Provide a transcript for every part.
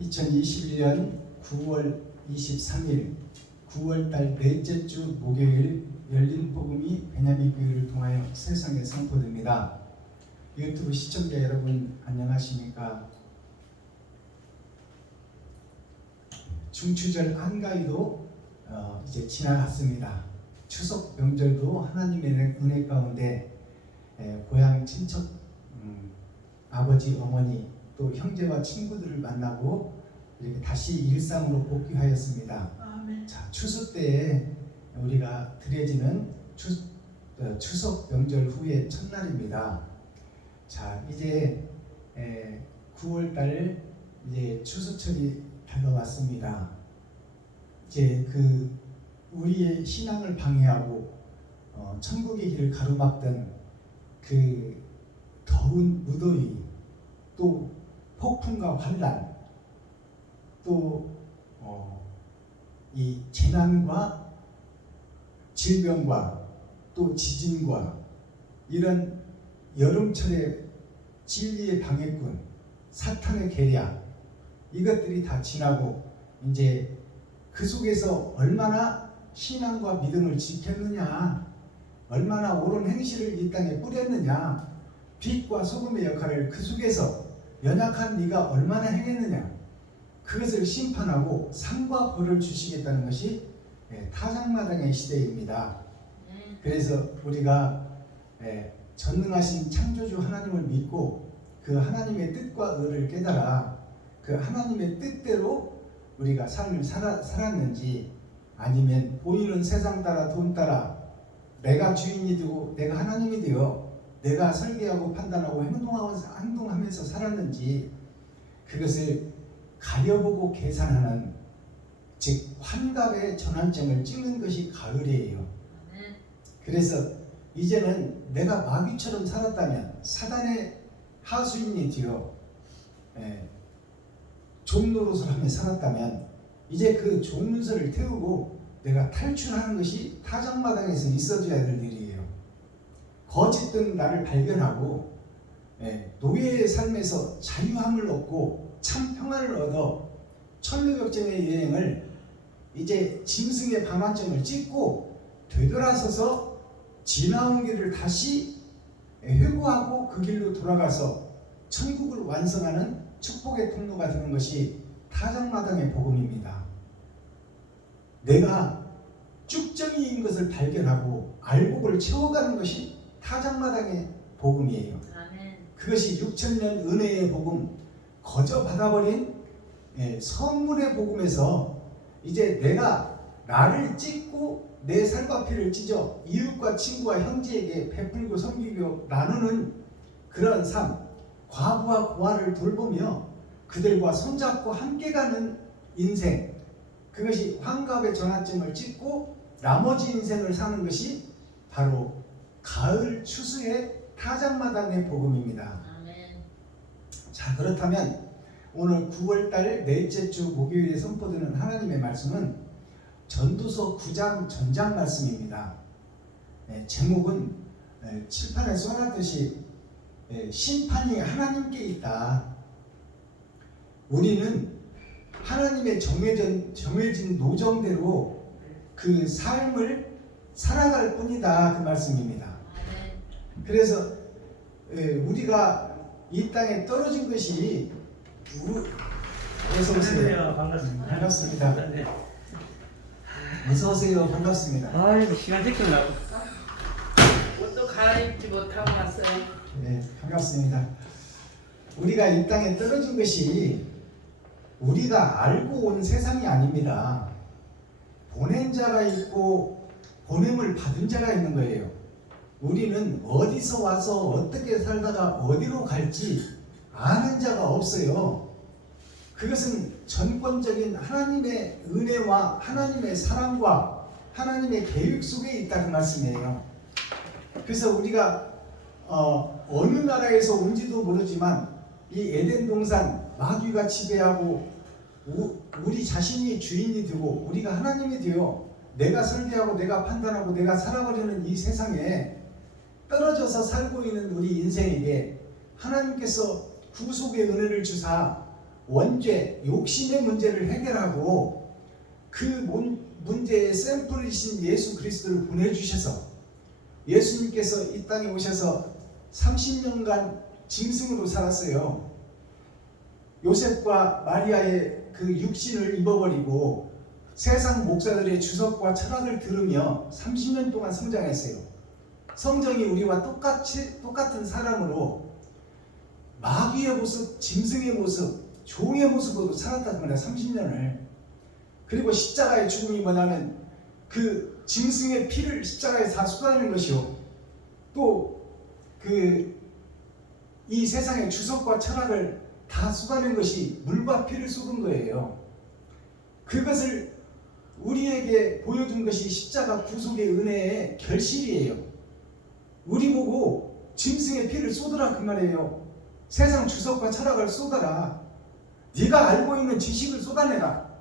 2021년 9월 23일 9월달 넷째 주 목요일 열린 복음이 베냐민 교회를 통하여 세상에 선포됩니다. 유튜브 시청자 여러분 안녕하십니까? 중추절 한가위도 이제 지나갔습니다. 추석 명절도 하나님의 은혜 가운데 고향 친척 아버지 어머니 또 형제와 친구들을 만나고 이렇게 다시 일상으로 복귀하였습니다. 아멘. 자, 추석 때에 우리가 드려지는 추석 명절 후의 첫날입니다. 자, 이제 9월달 이제 추수철이 다가왔습니다. 이제 우리의 신앙을 방해하고 천국의 길을 가로막던 그 더운 무더위, 또 폭풍과 환란, 또 이 재난과 질병과 또 지진과 이런 여름철의 진리의 방해꾼, 사탄의 계략, 이것들이 다 지나고 이제 그 속에서 얼마나 신앙과 믿음을 지켰느냐, 얼마나 옳은 행실을 이 땅에 뿌렸느냐, 빛과 소금의 역할을 그 속에서 연약한 네가 얼마나 행했느냐, 그것을 심판하고 상과 벌을 주시겠다는 것이 타작마당의 시대입니다. 그래서 우리가 전능하신 창조주 하나님을 믿고 그 하나님의 뜻과 의를 깨달아 그 하나님의 뜻대로 우리가 삶을 살았는지, 아니면 보이는 세상 따라 돈 따라 내가 주인이 되고 내가 하나님이 되어 내가 설계하고 판단하고 행동하면서 살았는지, 그것을 가려보고 계산하는, 즉 환갑의 전환점을 찍는 것이 가을이에요. 그래서 이제는 내가 마귀처럼 살았다면, 사단의 하수인이 되어 종노릇을 하며 살았다면, 이제 그 종문서를 태우고 내가 탈출하는 것이 타작마당에서 있어줘야 될 일이에요. 거짓된 나를 발견하고 노예의 삶에서 자유함을 얻고 참 평안을 얻어 천루역정의 여행을 이제 짐승의 방환점을 찍고 되돌아서서 지나온 길을 다시 회고하고 그 길로 돌아가서 천국을 완성하는 축복의 통로가 되는 것이 타작마당의 복음입니다. 내가 쭉정이인 것을 발견하고 알곡을 채워가는 것이 타작마당의 복음이에요. 그것이 6,000년 은혜의 복음, 거저 받아버린 선물의 복음에서 이제 내가 나를 찢고 내 살과 피를 찢어 이웃과 친구와 형제에게 베풀고 섬기고 나누는 그런 삶, 과부와 고아를 돌보며 그들과 손잡고 함께 가는 인생, 그것이 환갑의 전환점을 찍고 나머지 인생을 사는 것이 바로 가을 추수의 타작마당의 복음입니다. 자, 그렇다면 오늘 9월달 넷째 주 목요일에 선포되는 하나님의 말씀은 전도서 9장 전장 말씀입니다. 제목은 칠판에 써놨듯이 심판이 하나님께 있다. 우리는 하나님의 정해진 노정대로 그 삶을 살아갈 뿐이다, 그 말씀입니다. 그래서 우리가 이 땅에 떨어진 것이 어서 오세요. 반갑습니다. 반갑습니다. 네. 어서 오세요. 반갑습니다. 아이고 시간 지키려고. 옷도 갈아입지 못하고 왔어요. 네, 반갑습니다. 우리가 이 땅에 떨어진 것이 우리가 알고 온 세상이 아닙니다. 보낸 자가 있고 보냄을 받은 자가 있는 거예요. 우리는 어디서 와서 어떻게 살다가 어디로 갈지 아는 자가 없어요. 그것은 전권적인 하나님의 은혜와 하나님의 사랑과 하나님의 계획 속에 있다는 말씀이에요. 그래서 우리가 어느 나라에서 온지도 모르지만 이 에덴 동산 마귀가 지배하고 우리 자신이 주인이 되고 우리가 하나님이 되어 내가 설계하고 내가 판단하고 내가 살아버리는 이 세상에 떨어져서 살고 있는 우리 인생에게 하나님께서 구속의 은혜를 주사 원죄, 욕심의 문제를 해결하고 그 문제의 샘플이신 예수 그리스도를 보내주셔서 예수님께서 이 땅에 오셔서 30년간 짐승으로 살았어요. 요셉과 마리아의 그 육신을 입어버리고 세상 목사들의 주석과 철학을 들으며 30년 동안 성장했어요. 성정이 우리와 똑같은 사람으로 마귀의 모습, 짐승의 모습, 종의 모습으로 살았단 말이야. 30년을. 그리고 십자가의 죽음이 뭐냐면 그 짐승의 피를 십자가에 다 쏟아내는 것이요, 또 이 세상의 주석과 철학을 다 쏟아낸 것이 물과 피를 쏟은 거예요. 그것을 우리에게 보여준 것이 십자가 구속의 은혜의 결실이에요. 우리 보고 짐승의 피를 쏟으라 그 말이에요. 세상 주석과 철학을 쏟아라. 네가 알고 있는 지식을 쏟아내라.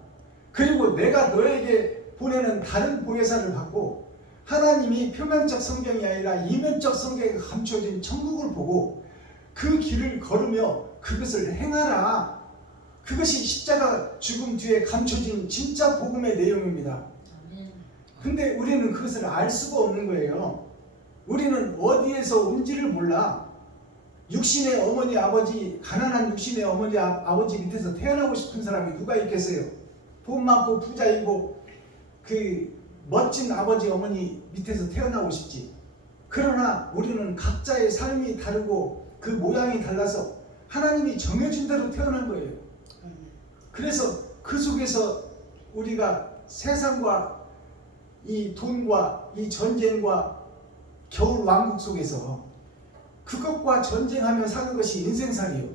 그리고 내가 너에게 보내는 다른 보혜사를 받고 하나님이 표면적 성경이 아니라 이면적 성경에 감춰진 천국을 보고 그 길을 걸으며 그것을 행하라. 그것이 십자가 죽음 뒤에 감춰진 진짜 복음의 내용입니다. 근데 우리는 그것을 알 수가 없는 거예요. 우리는 어디에서 온지를 몰라. 육신의 어머니 아버지, 가난한 육신의 어머니 아버지 밑에서 태어나고 싶은 사람이 누가 있겠어요? 돈 많고 부자이고 그 멋진 아버지 어머니 밑에서 태어나고 싶지. 그러나 우리는 각자의 삶이 다르고 그 모양이 달라서 하나님이 정해준 대로 태어난 거예요. 그래서 그 속에서 우리가 세상과 이 돈과 이 전쟁과 겨울 왕국 속에서 그것과 전쟁하며 사는 것이 인생살이요.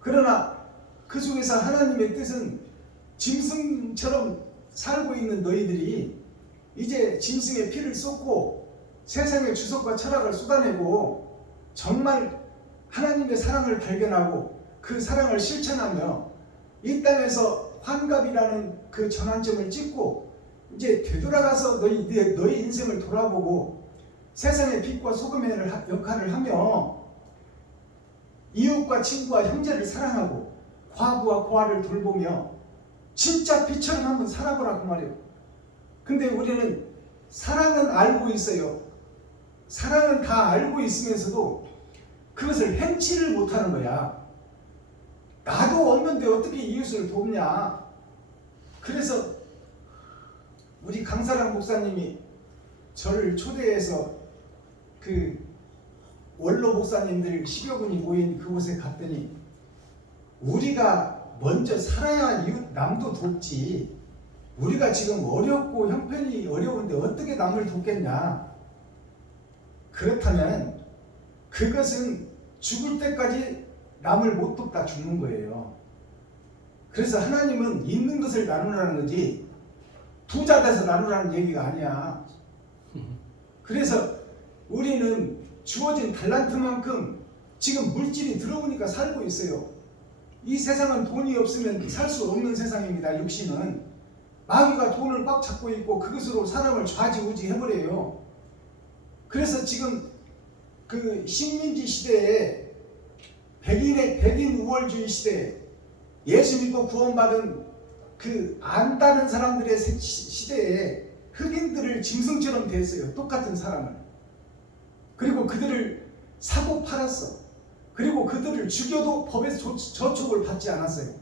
그러나 그 속에서 하나님의 뜻은 짐승처럼 살고 있는 너희들이 이제 짐승의 피를 쏟고 세상의 주석과 철학을 쏟아내고 정말 하나님의 사랑을 발견하고 그 사랑을 실천하며 이 땅에서 환갑이라는 그 전환점을 찍고 이제 되돌아가서 너희 인생을 돌아보고 세상의 빛과 소금의 역할을 하며 이웃과 친구와 형제를 사랑하고 과부와 고아를 돌보며 진짜 빛처럼 한번 살아보라 그 말이에요. 근데 우리는 사랑은 알고 있어요. 사랑은 다 알고 있으면서도 그것을 행치를 못하는 거야. 나도 없는데 어떻게 이웃을 돕냐. 그래서 우리 강사랑 목사님이 저를 초대해서 그 원로 목사님들 10여 분이 모인 그곳에 갔더니 우리가 먼저 살아야 이웃 남도 돕지, 우리가 지금 어렵고 형편이 어려운데 어떻게 남을 돕겠냐. 그렇다면 그것은 죽을 때까지 남을 못 돕다 죽는 거예요. 그래서 하나님은 있는 것을 나누라는 거지 부자 돼서 나누라는 얘기가 아니야. 그래서 우리는 주어진 달란트만큼 지금 물질이 들어오니까 살고 있어요. 이 세상은 돈이 없으면 살 수 없는 세상입니다. 육신은 마귀가 돈을 꽉 잡고 있고 그것으로 사람을 좌지우지 해버려요. 그래서 지금 그 식민지 시대에 백인 우월주의 시대에 예수 믿고 구원받은 그 안다는 사람들의 시대에 흑인들을 짐승처럼 대했어요. 똑같은 사람을. 그리고 그들을 사고 팔았어. 그리고 그들을 죽여도 법에서 저촉을 받지 않았어요.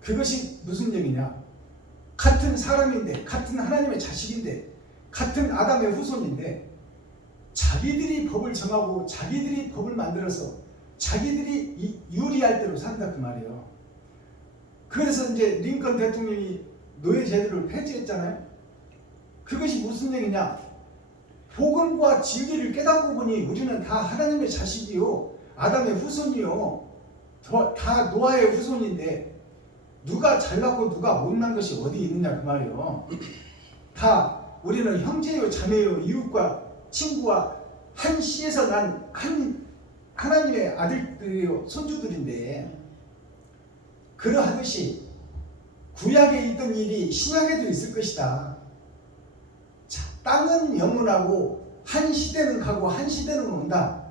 그것이 무슨 얘기냐? 같은 사람인데, 같은 하나님의 자식인데, 같은 아담의 후손인데 자기들이 법을 정하고 자기들이 법을 만들어서 자기들이 유리할 대로 산다 그 말이에요. 그래서 이제 링컨 대통령이 노예제도를 폐지했잖아요. 그것이 무슨 얘기냐? 복음과 진리를 깨닫고 보니 우리는 다 하나님의 자식이요, 아담의 후손이요, 다 노아의 후손인데 누가 잘났고 누가 못난 것이 어디 있느냐 그 말이에요. 다 우리는 형제요 자매요 이웃과 친구와 한 씨에서 난 하나님의 아들들이요 손주들인데, 그러하듯이 구약에 있던 일이 신약에도 있을 것이다. 자, 땅은 영원하고 한 시대는 가고 한 시대는 온다.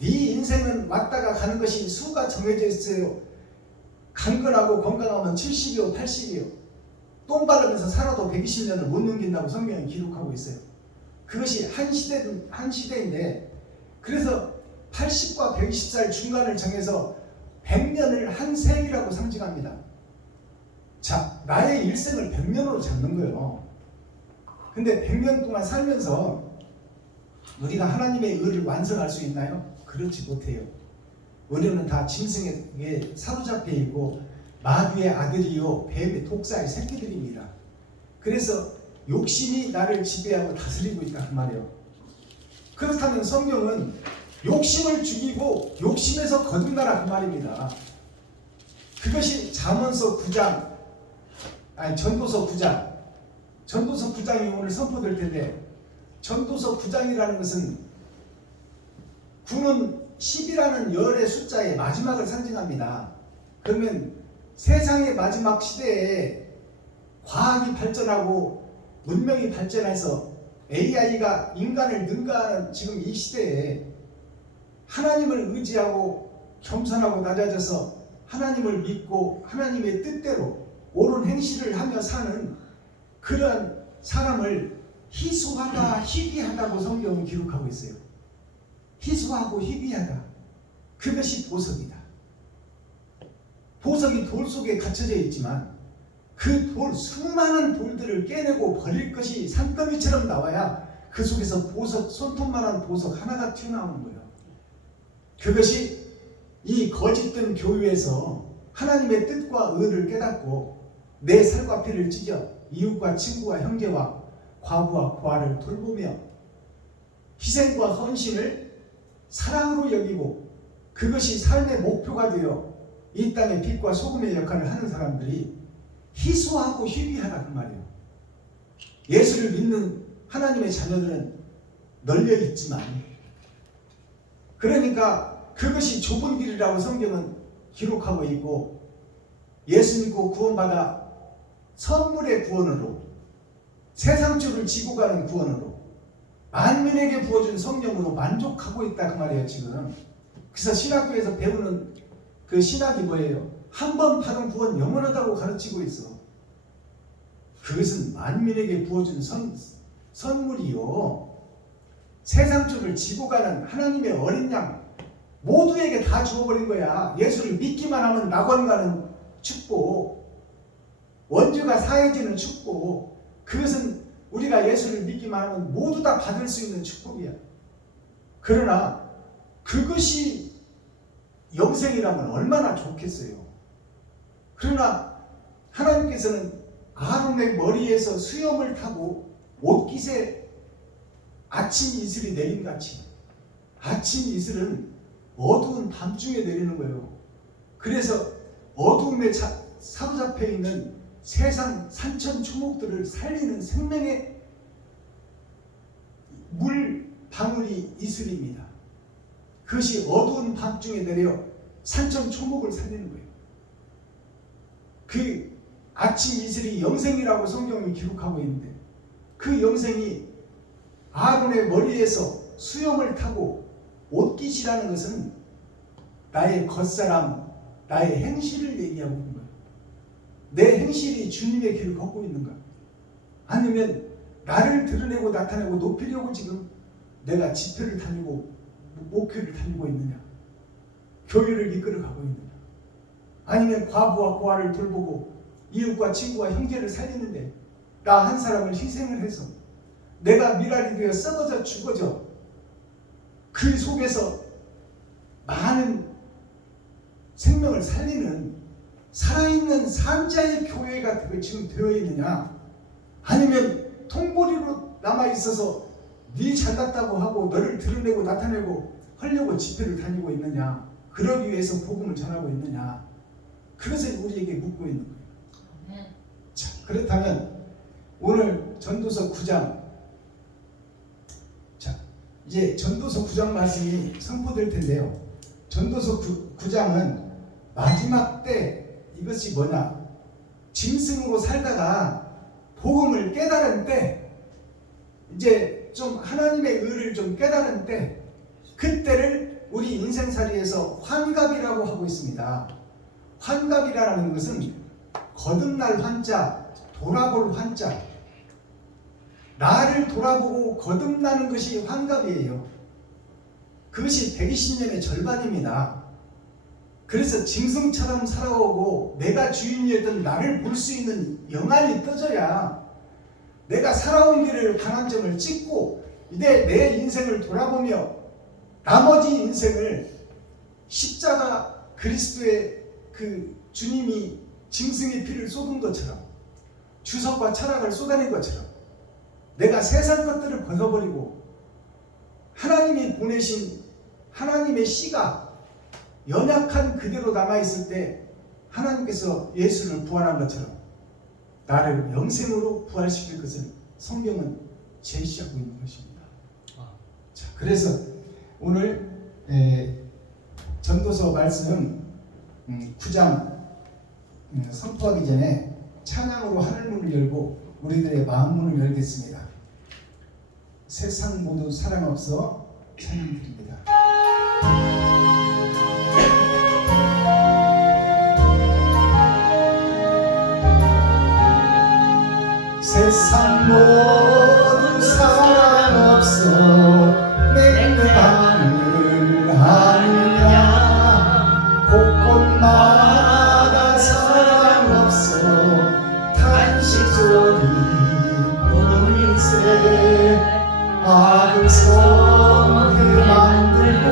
네 인생은 왔다가 가는 것이 수가 정해져 있어요. 강건하고 건강하면 70이요 80이요 똥 바르면서 살아도 120년을 못 넘긴다고 성경에 기록하고 있어요. 그것이 한 시대인데 그래서 80과 120살 중간을 정해서 100년을 한 생이라고 상징합니다. 자, 나의 일생을 100년으로 잡는 거예요. 근데 100년 동안 살면서 우리가 하나님의 의를 완성할 수 있나요? 그렇지 못해요. 우리는 다 짐승에게 사로잡혀 있고 마귀의 아들이요 뱀의 독사의 새끼들입니다. 그래서 욕심이 나를 지배하고 다스리고 있다 그 말이에요. 그렇다면 성경은 욕심을 죽이고 욕심에서 거듭나라 그 말입니다. 그것이 잠언서 9장 전도서 9장이 오늘 선포될 텐데 전도서 9장이라는 것은 9는 10이라는 열의 숫자의 마지막을 상징합니다. 그러면 세상의 마지막 시대에 과학이 발전하고 문명이 발전해서 AI가 인간을 능가하는 지금 이 시대에 하나님을 의지하고 겸손하고 낮아져서 하나님을 믿고 하나님의 뜻대로 옳은 행실을 하며 사는 그런 사람을 희소하다 희귀하다고 성경은 기록하고 있어요. 희소하고 희귀하다. 그것이 보석이다. 보석이 돌 속에 갇혀져 있지만 그 돌 수많은 돌들을 깨내고 버릴 것이 산더미처럼 나와야 그 속에서 보석 손톱만한 보석 하나가 튀어나오는 거예요. 그것이 이 거짓된 교회에서 하나님의 뜻과 의를 깨닫고 내 살과 피를 찢어 이웃과 친구와 형제와 과부와 고아를 돌보며 희생과 헌신을 사랑으로 여기고 그것이 삶의 목표가 되어 이 땅의 빛과 소금의 역할을 하는 사람들이 희소하고 희귀하다 그 말이에요. 예수를 믿는 하나님의 자녀들은 널려 있지만 그러니까 그것이 좁은 길이라고 성경은 기록하고 있고 예수 믿고 구원받아 선물의 구원으로 세상줄을 지고 가는 구원으로 만민에게 부어준 성령으로 만족하고 있다 그 말이에요 지금. 그래서 신학교에서 배우는 그 신학이 뭐예요? 한 번 받은 구원 영원하다고 가르치고 있어. 그것은 만민에게 부어준 선물이요 세상줄을 지고 가는 하나님의 어린 양 모두에게 다 주어버린 거야. 예수를 믿기만 하면 낙원 가는 축복, 원죄가 사해지는 축복, 그것은 우리가 예수를 믿기만 하면 모두 다 받을 수 있는 축복이야. 그러나 그것이 영생이라면 얼마나 좋겠어요. 그러나 하나님께서는 아론의 머리에서 수염을 타고 옷깃에 아침 이슬이 내림같이, 아침 이슬은 어두운 밤중에 내리는 거예요. 그래서 어두움에 사로잡혀 있는 세상 산천 초목들을 살리는 생명의 물 방울이 이슬입니다. 그것이 어두운 밤중에 내려 산천 초목을 살리는 거예요. 그 아침 이슬이 영생이라고 성경이 기록하고 있는데 그 영생이 아론의 머리에서 수염을 타고 옷깃이라는 것은 나의 겉사람, 나의 행실을 얘기하고 있는 거예요. 내 행실이 주님의 길을 걷고 있는가? 아니면 나를 드러내고 나타내고 높이려고 지금 내가 집회를 다니고 목회를 다니고 있느냐? 교회를 이끌어가고 있느냐? 아니면 과부와 고아를 돌보고 이웃과 친구와 형제를 살리는데 나 한 사람을 희생을 해서 내가 미랄이 되어 썩어져 죽어져 그 속에서 많은 생명을 살리는 살아있는 산자의 교회가 지금 되어 있느냐? 아니면 통보리로 남아있어서 네 잘났다고 하고 너를 드러내고 나타내고 하려고 집회를 다니고 있느냐? 그러기 위해서 복음을 전하고 있느냐? 그것을 우리에게 묻고 있는 거예요. 자, 그렇다면 오늘 전도서 9장, 자 이제 전도서 9장 말씀이 선포될 텐데요. 전도서 9장은 마지막 때 이것이 뭐냐? 짐승으로 살다가 복음을 깨달은 때, 이제 좀 하나님의 의를 좀 깨달은 때, 그때를 우리 인생살이에서 환갑이라고 하고 있습니다. 환갑이라는 것은 거듭날 환자, 돌아볼 환자, 나를 돌아보고 거듭나는 것이 환갑이에요. 그것이 120년의 절반입니다. 그래서 짐승처럼 살아오고 내가 주인이었던 나를 볼 수 있는 영안이 떠져야 내가 살아온 길을 방향점을 찍고 이제 내 인생을 돌아보며 나머지 인생을 십자가 그리스도의 그 주님이 짐승의 피를 쏟은 것처럼 주석과 철학을 쏟아낸 것처럼 내가 세상 것들을 벗어버리고 하나님이 보내신 하나님의 씨가 연약한 그대로 남아있을 때 하나님께서 예수를 부활한 것처럼 나를 영생으로 부활시킬 것을 성경은 제시하고 있는 것입니다. 자, 그래서 오늘 전도서 말씀 9장 선포하기 전에 찬양으로 하늘문을 열고 우리들의 마음문을 열겠습니다. 세상 모두 사랑 없어 찬양드립니다. 세상 모두 사랑 없어 맹랑을 하느냐 곳곳마다 사랑 없어 탄식 소리 노인세 악을 성게 만들고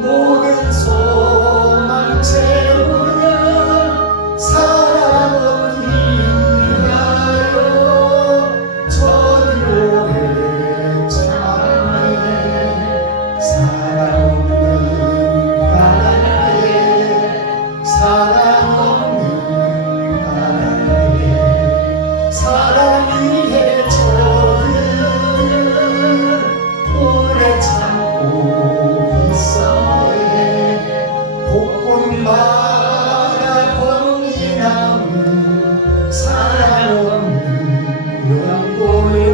모든 소망 채우는 사랑 없는 위하여 저리 오래 참네 사랑 없는 나라에 사랑 없는 나라에 사랑 위해 오래 참고 있었네 곳곳마다 공이 남은 사랑 없는 연고요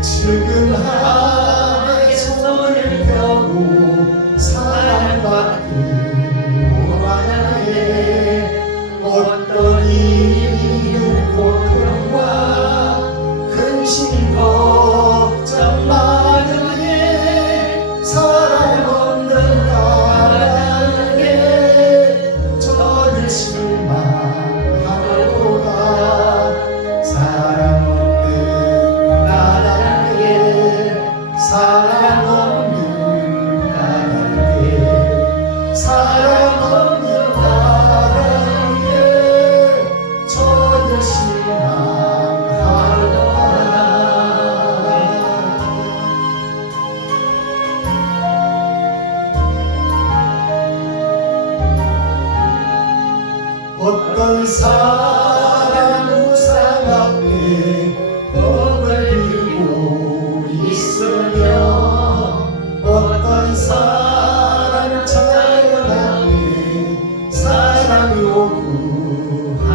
지금하게 손을 펴고 사랑받기 원하네 어떤 이는 고통과 근심 걱정 많으니 사랑 없는 나라에 저를 실망하도다 사랑 없는 나라에 사랑 없는 나라에 사랑 없는 나라에 저를 실망하도다 어떤 사람 우상 앞에 벽을 들고 있으며 어떤 사람 자연 앞에 사랑 요구하노라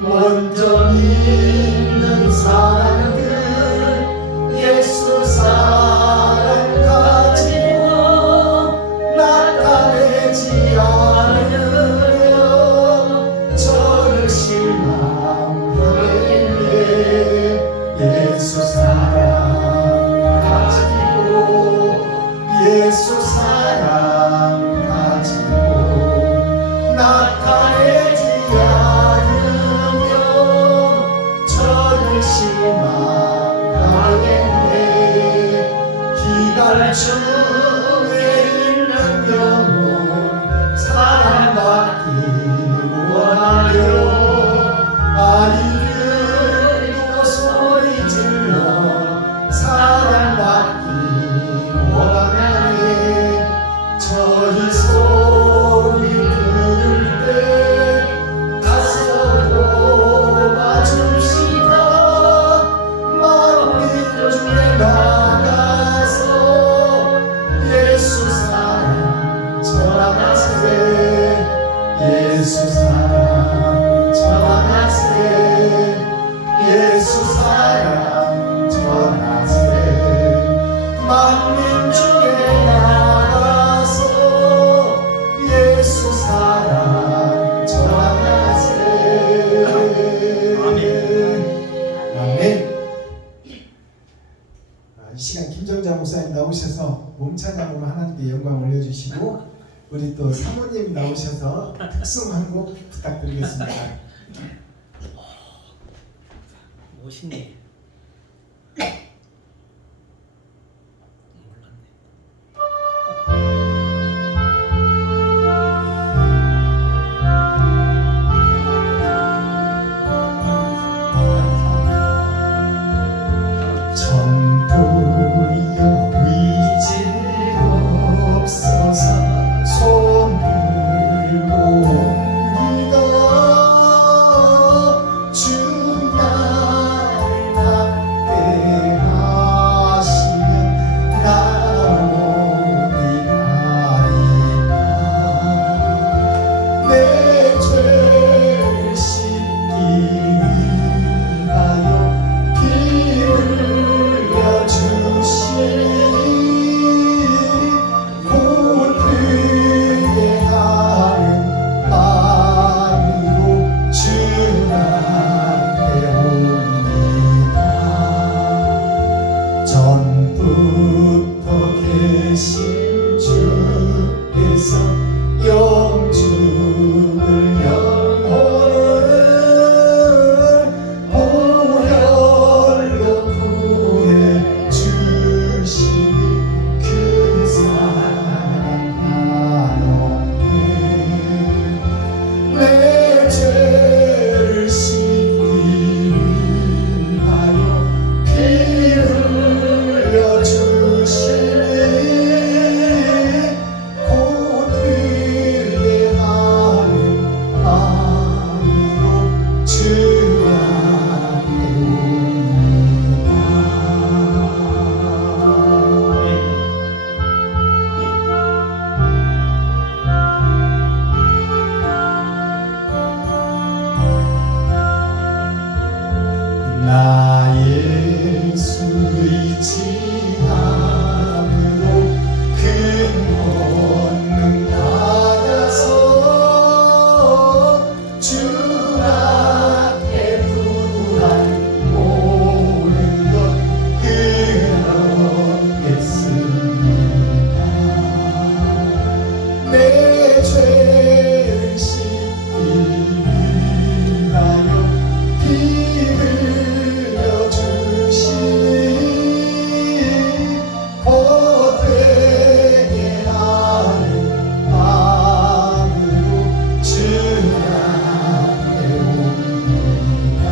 먼저 믿는 사람들 예수 사랑 가지고 나타내지 않으려 나오셔서 몸찬양으로 하나님께 영광 올려주시고 우리 또 사모님 나오셔서 특송 한 곡 부탁드리겠습니다. 멋있네. 전부여 위질 없어서 손 들고 옵니다. 주 나를 학대하시는 나오리나이다. 내 죄를 씻기 위하여 피 흘려주시니 고되게 하는 마음으로 주 앞에 옵니다. 전부터 계신 주께서 영주를 영혼을 보혈로 구해 주시니 그 사랑 한없게 내 죄를 씻기 위하여 피 흘려주시니 고되게 하는 마음으로 주 앞에 옵니다. 나 예수 의지함으로 큰 권능 받아서 주 앞에 부활 오는 것 그렇겠습니다. 내 죄를 씻기 위하여 피 흘려주시니 고되게 하는 마음으로 주 앞에 옵니다.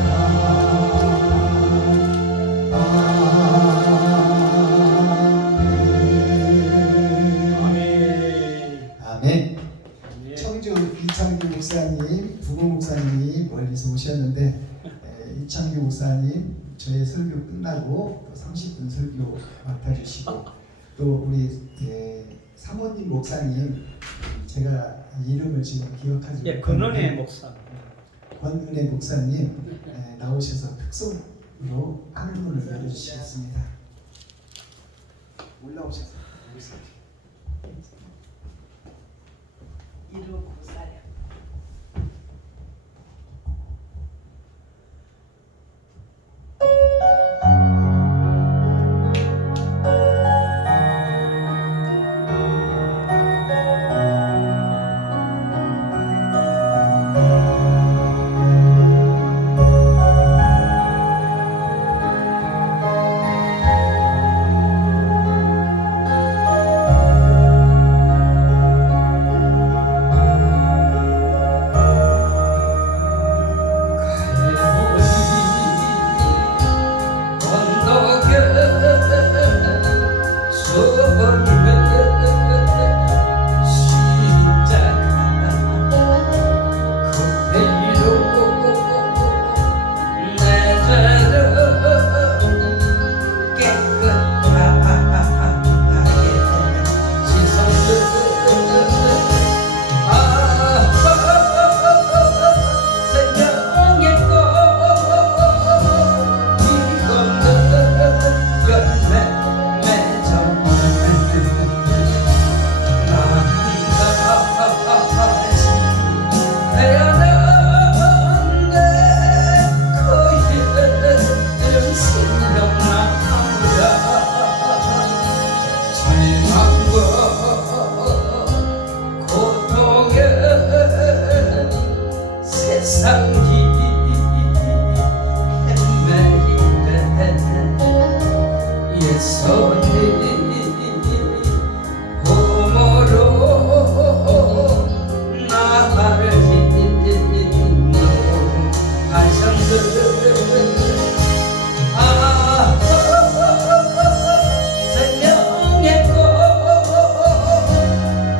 아멘. 아멘. 청주 이창규 목사님, 부고 목사님이 멀리서 오셨는데 이창규 목사님 저의 설교 끝나고 또 30분 설교 맡아주시고 또 우리 사모님 목사님 제가 이름을 지금 기억하지 예, 근원의 목사. 권은혜 목사님 나오셔서 특송으로 한 분을 열어주시겠습니다. 올라오셔서 이루고 살아. 주 항상 기매이되 예수님 몸으로 나를 인도하셨네. 생명의 꽃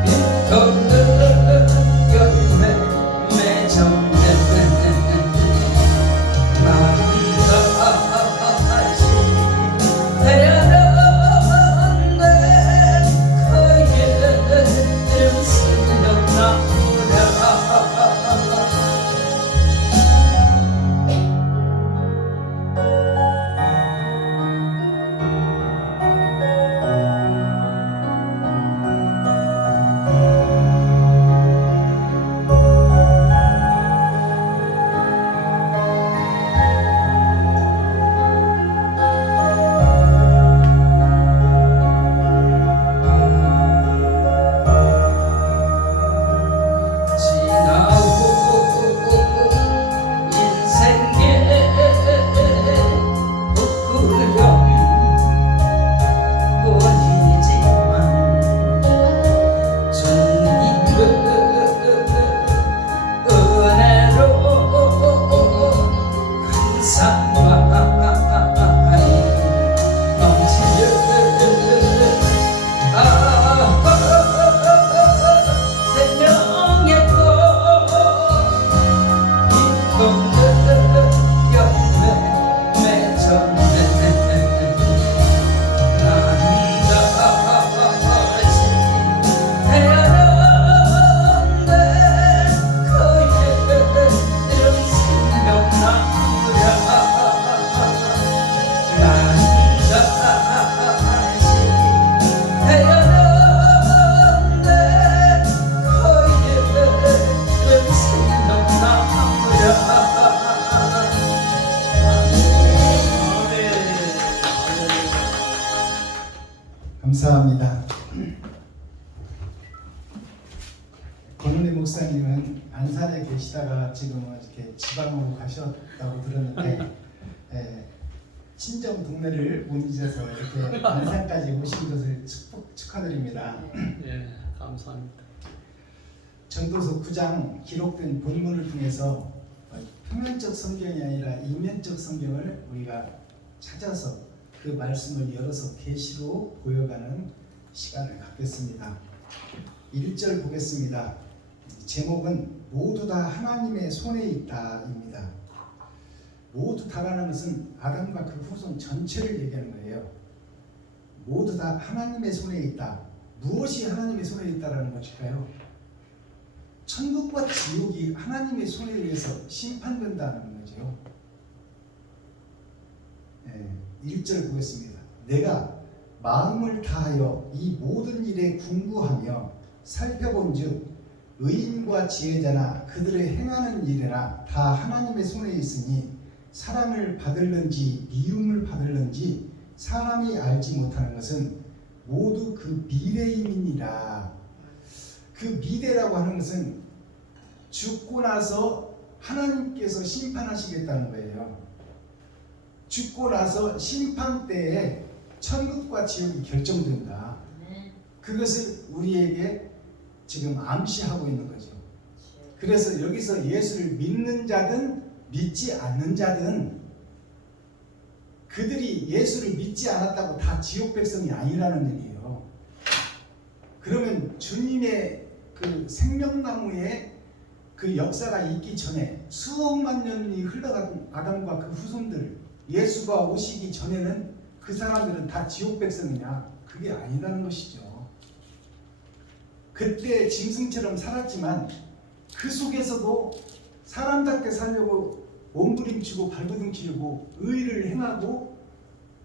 잇도는 열매 맺었네. 난 다시 태어났네. 그의 이름 생각나오랴. 지나고 인생의 부끄러움 뿐이지만 주님의 은혜로 감사와 넘치는 생명의 꽃 잇도는 열매 맺었네. 난 다시 태어났네. 그의 이름 생각나오랴. 난 다시 태어났네. 그의 이름 생각나오랴. 감사합니다. 권은희 목사님은 안산에 계시다가 지금은 이렇게 지방으로 가셨다고 들었는데 친정 동네를 못 잊어서 이렇게 안산까지 오신 것을 축하드립니다. 예, 감사합니다. 전도서 9장 기록된 본문을 통해서 표면적 성경이 아니라 이면적 성경을 우리가 찾아서 그 말씀을 열어서 계시로 보여가는 시간을 갖겠습니다. 1절 보겠습니다. 제목은 모두 다 하나님의 손에 있다입니다. 모두 다라는 것은 아담과 그 후손 전체를 얘기하는 거예요. 모두 다 하나님의 손에 있다. 무엇이 하나님의 손에 있다라는 것일까요? 천국과 지옥이 하나님의 손에 의해서 심판된다는 거죠. 1절 보겠습니다. 내가 마음을 다하여 이 모든 일에 궁구하며 살펴본즉 의인과 지혜자나 그들의 행하는 일이나 다 하나님의 손에 있으니 사랑을 받을는지 미움을 받을는지 사람이 알지 못하는 것은 모두 그 미래임이니라. 그 미래라고 하는 것은 죽고 나서 하나님께서 심판하시겠다는 거예요. 죽고 나서 심판 때에 천국과 지옥이 결정된다. 그것을 우리에게 지금 암시하고 있는 거죠. 그래서 여기서 예수를 믿는 자든 믿지 않는 자든 그들이 예수를 믿지 않았다고 다 지옥 백성이 아니라는 얘기예요. 그러면 주님의 그 생명나무의 그 역사가 있기 전에 수억만 년이 흘러간 아담과 그 후손들, 예수가 오시기 전에는 그 사람들은 다 지옥 백성이냐? 그게 아니라는 것이죠. 그때 짐승처럼 살았지만 그 속에서도 사람답게 살려고 몸부림치고 발버둥치고 의를 행하고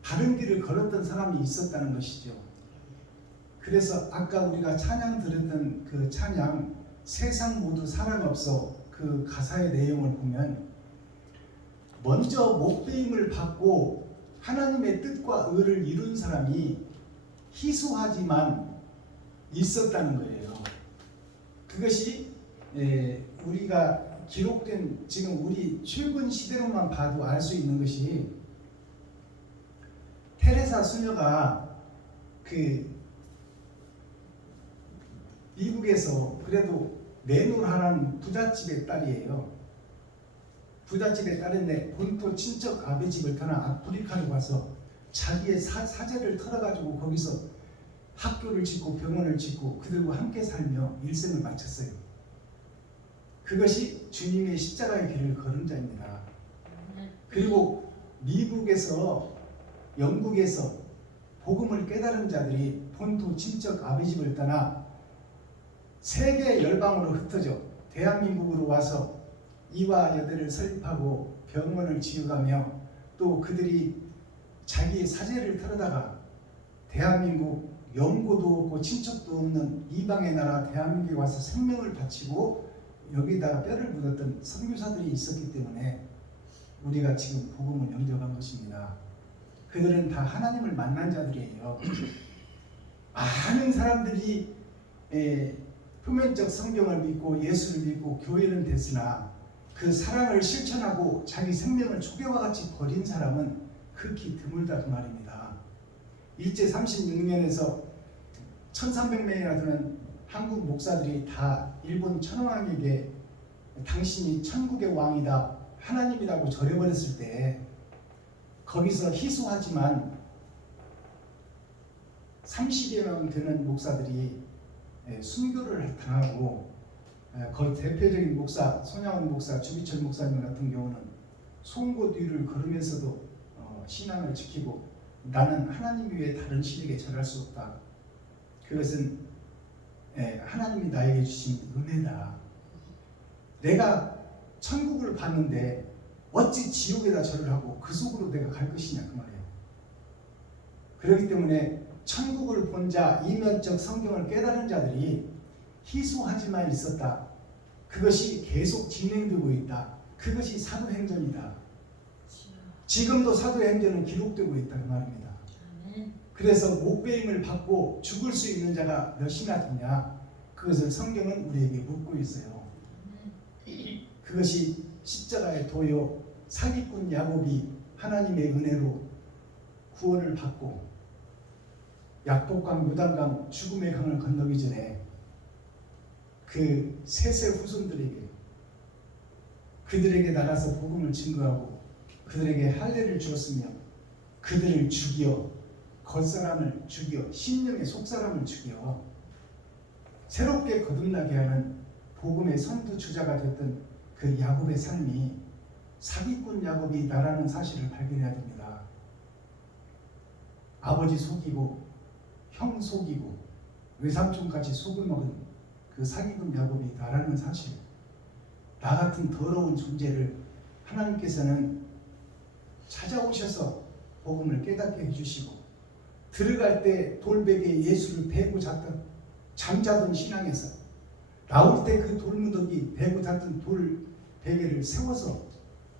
바른 길을 걸었던 사람이 있었다는 것이죠. 그래서 아까 우리가 찬양 들었던 그 찬양 세상 모두 사랑 없어 그 가사의 내용을 보면 먼저 목배임을 받고 하나님의 뜻과 의를 이룬 사람이 희소하지만 있었다는 거예요. 그것이 우리가 기록된 지금 우리 최근 시대로만 봐도 알 수 있는 것이 테레사 수녀가 그 미국에서 그래도 내노라는 부잣집의 딸이에요. 부잣집의 딸인데 본토 친척 아베 집을 떠나 아프리카로 가서 자기의 사제를 털어가지고 거기서 학교를 짓고 병원을 짓고 그들과 함께 살며 일생을 마쳤어요. 그것이 주님의 십자가의 길을 걸은 자입니다. 그리고 미국에서 영국에서 복음을 깨달은 자들이 본토 친척 아베 집을 떠나 세계 열방으로 흩어져 대한민국으로 와서 이와 여대를 설립하고 병원을 지어가며 또 그들이 자기의 사제를 털어다가 대한민국 연고도 없고 친척도 없는 이방의 나라 대한민국에 와서 생명을 바치고 여기다가 뼈를 묻었던 선교사들이 있었기 때문에 우리가 지금 복음을 영접한 것입니다. 그들은 다 하나님을 만난 자들이에요. 많은 사람들이 표면적 성경을 믿고 예수를 믿고 교회는 됐으나 그 사랑을 실천하고 자기 생명을 초계와 같이 버린 사람은 극히 드물다 그 말입니다. 일제 36년에서 1300명이나 되는 한국 목사들이 다 일본 천황에게 당신이 천국의 왕이다 하나님이라고 절해버렸을 때 거기서 희소하지만 30여 명 되는 목사들이 순교를 당하고 거의 대표적인 목사 손양원 목사 주비철 목사님 같은 경우는 송곳 위를 걸으면서도 신앙을 지키고 나는 하나님 외에 다른 신에게 절할 수 없다. 그것은 하나님이 나에게 주신 은혜다. 내가 천국을 봤는데 어찌 지옥에다 절을 하고 그 속으로 내가 갈 것이냐 그 말이에요. 그렇기 때문에 천국을 본 자, 이면적 성경을 깨달은 자들이 희소하지만 있었다. 그것이 계속 진행되고 있다. 그것이 사도행전이다. 지금도 사도행전은 기록되고 있다 그 말입니다. 그래서 목배임을 받고 죽을 수 있는 자가 몇이나 되냐 그것을 성경은 우리에게 묻고 있어요. 그것이 십자가의 도요 사기꾼 야곱이 하나님의 은혜로 구원을 받고 약복강 요단강 죽음의 강을 건너기 전에 그 셋의 후손들에게 그들에게 나가서 복음을 증거하고 그들에게 할례를 주었으며 그들을 죽여 겉사람을 죽여 심령의 속사람을 죽여 새롭게 거듭나게 하는 복음의 선두주자가 됐던 그 야곱의 삶이 사기꾼 야곱이 나라는 사실을 발견해야 됩니다. 아버지 속이고 형 속이고 외삼촌까지 속을 먹은 그 사기꾼 야곱이 나라는 사실, 나 같은 더러운 존재를 하나님께서는 찾아오셔서 복음을 깨닫게 해주시고 들어갈 때 돌베개에 예수를 베고 잠자던 신앙에서 나올 때 그 돌무더기 베고 잤던 돌베개를 세워서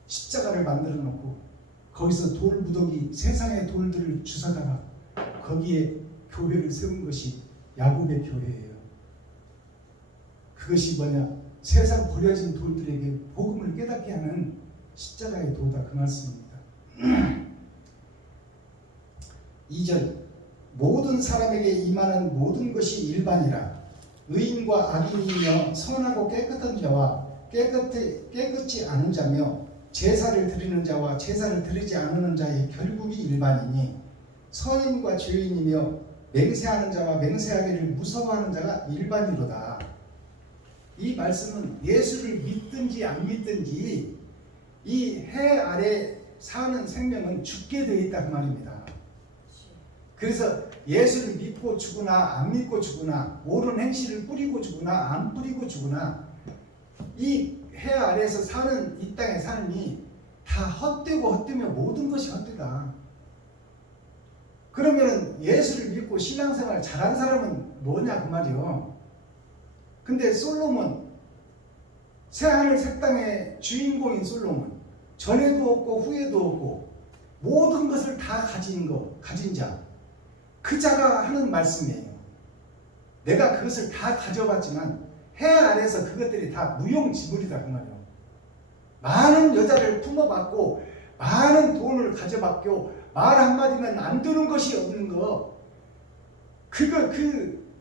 십자가를 만들어 놓고 거기서 돌무더기 세상의 돌들을 주워다가 거기에 교회를 세운 것이 야곱의 교회예요. 그것이 뭐냐? 세상 버려진 돌들에게 복음을 깨닫게 하는 십자가의 도다 그 말씀입니다. 2절 모든 사람에게 임하는 모든 것이 일반이라 의인과 악인이며 선하고 깨끗한 자와 깨끗지 않은 자며 제사를 드리는 자와 제사를 드리지 않는 자의 결국이 일반이니 선인과 죄인이며 맹세하는 자와 맹세하기를 무서워하는 자가 일반이로다. 이 말씀은 예수를 믿든지 안 믿든지 이 해 아래 사는 생명은 죽게 되어 있다 그 말입니다. 그래서 예수를 믿고 죽으나 안 믿고 죽으나 옳은 행실을 뿌리고 죽으나 안 뿌리고 죽으나 이 해 아래에서 사는 이 땅의 삶이 다 헛되고 헛되며 모든 것이 헛되다. 그러면 예수를 믿고 신앙생활 잘한 사람은 뭐냐 그 말이요. 근데 솔로몬 새하늘 새 땅의 주인공인 솔로몬 전에도 없고 후에도 없고 모든 것을 다 가진 자 그 자가 하는 말씀이에요. 내가 그것을 다 가져봤지만 해 아래서 그것들이 다 무용지물이다 그 말이에요. 많은 여자를 품어봤고 많은 돈을 가져봤고 말 한마디면 안 되는 것이 없는 거.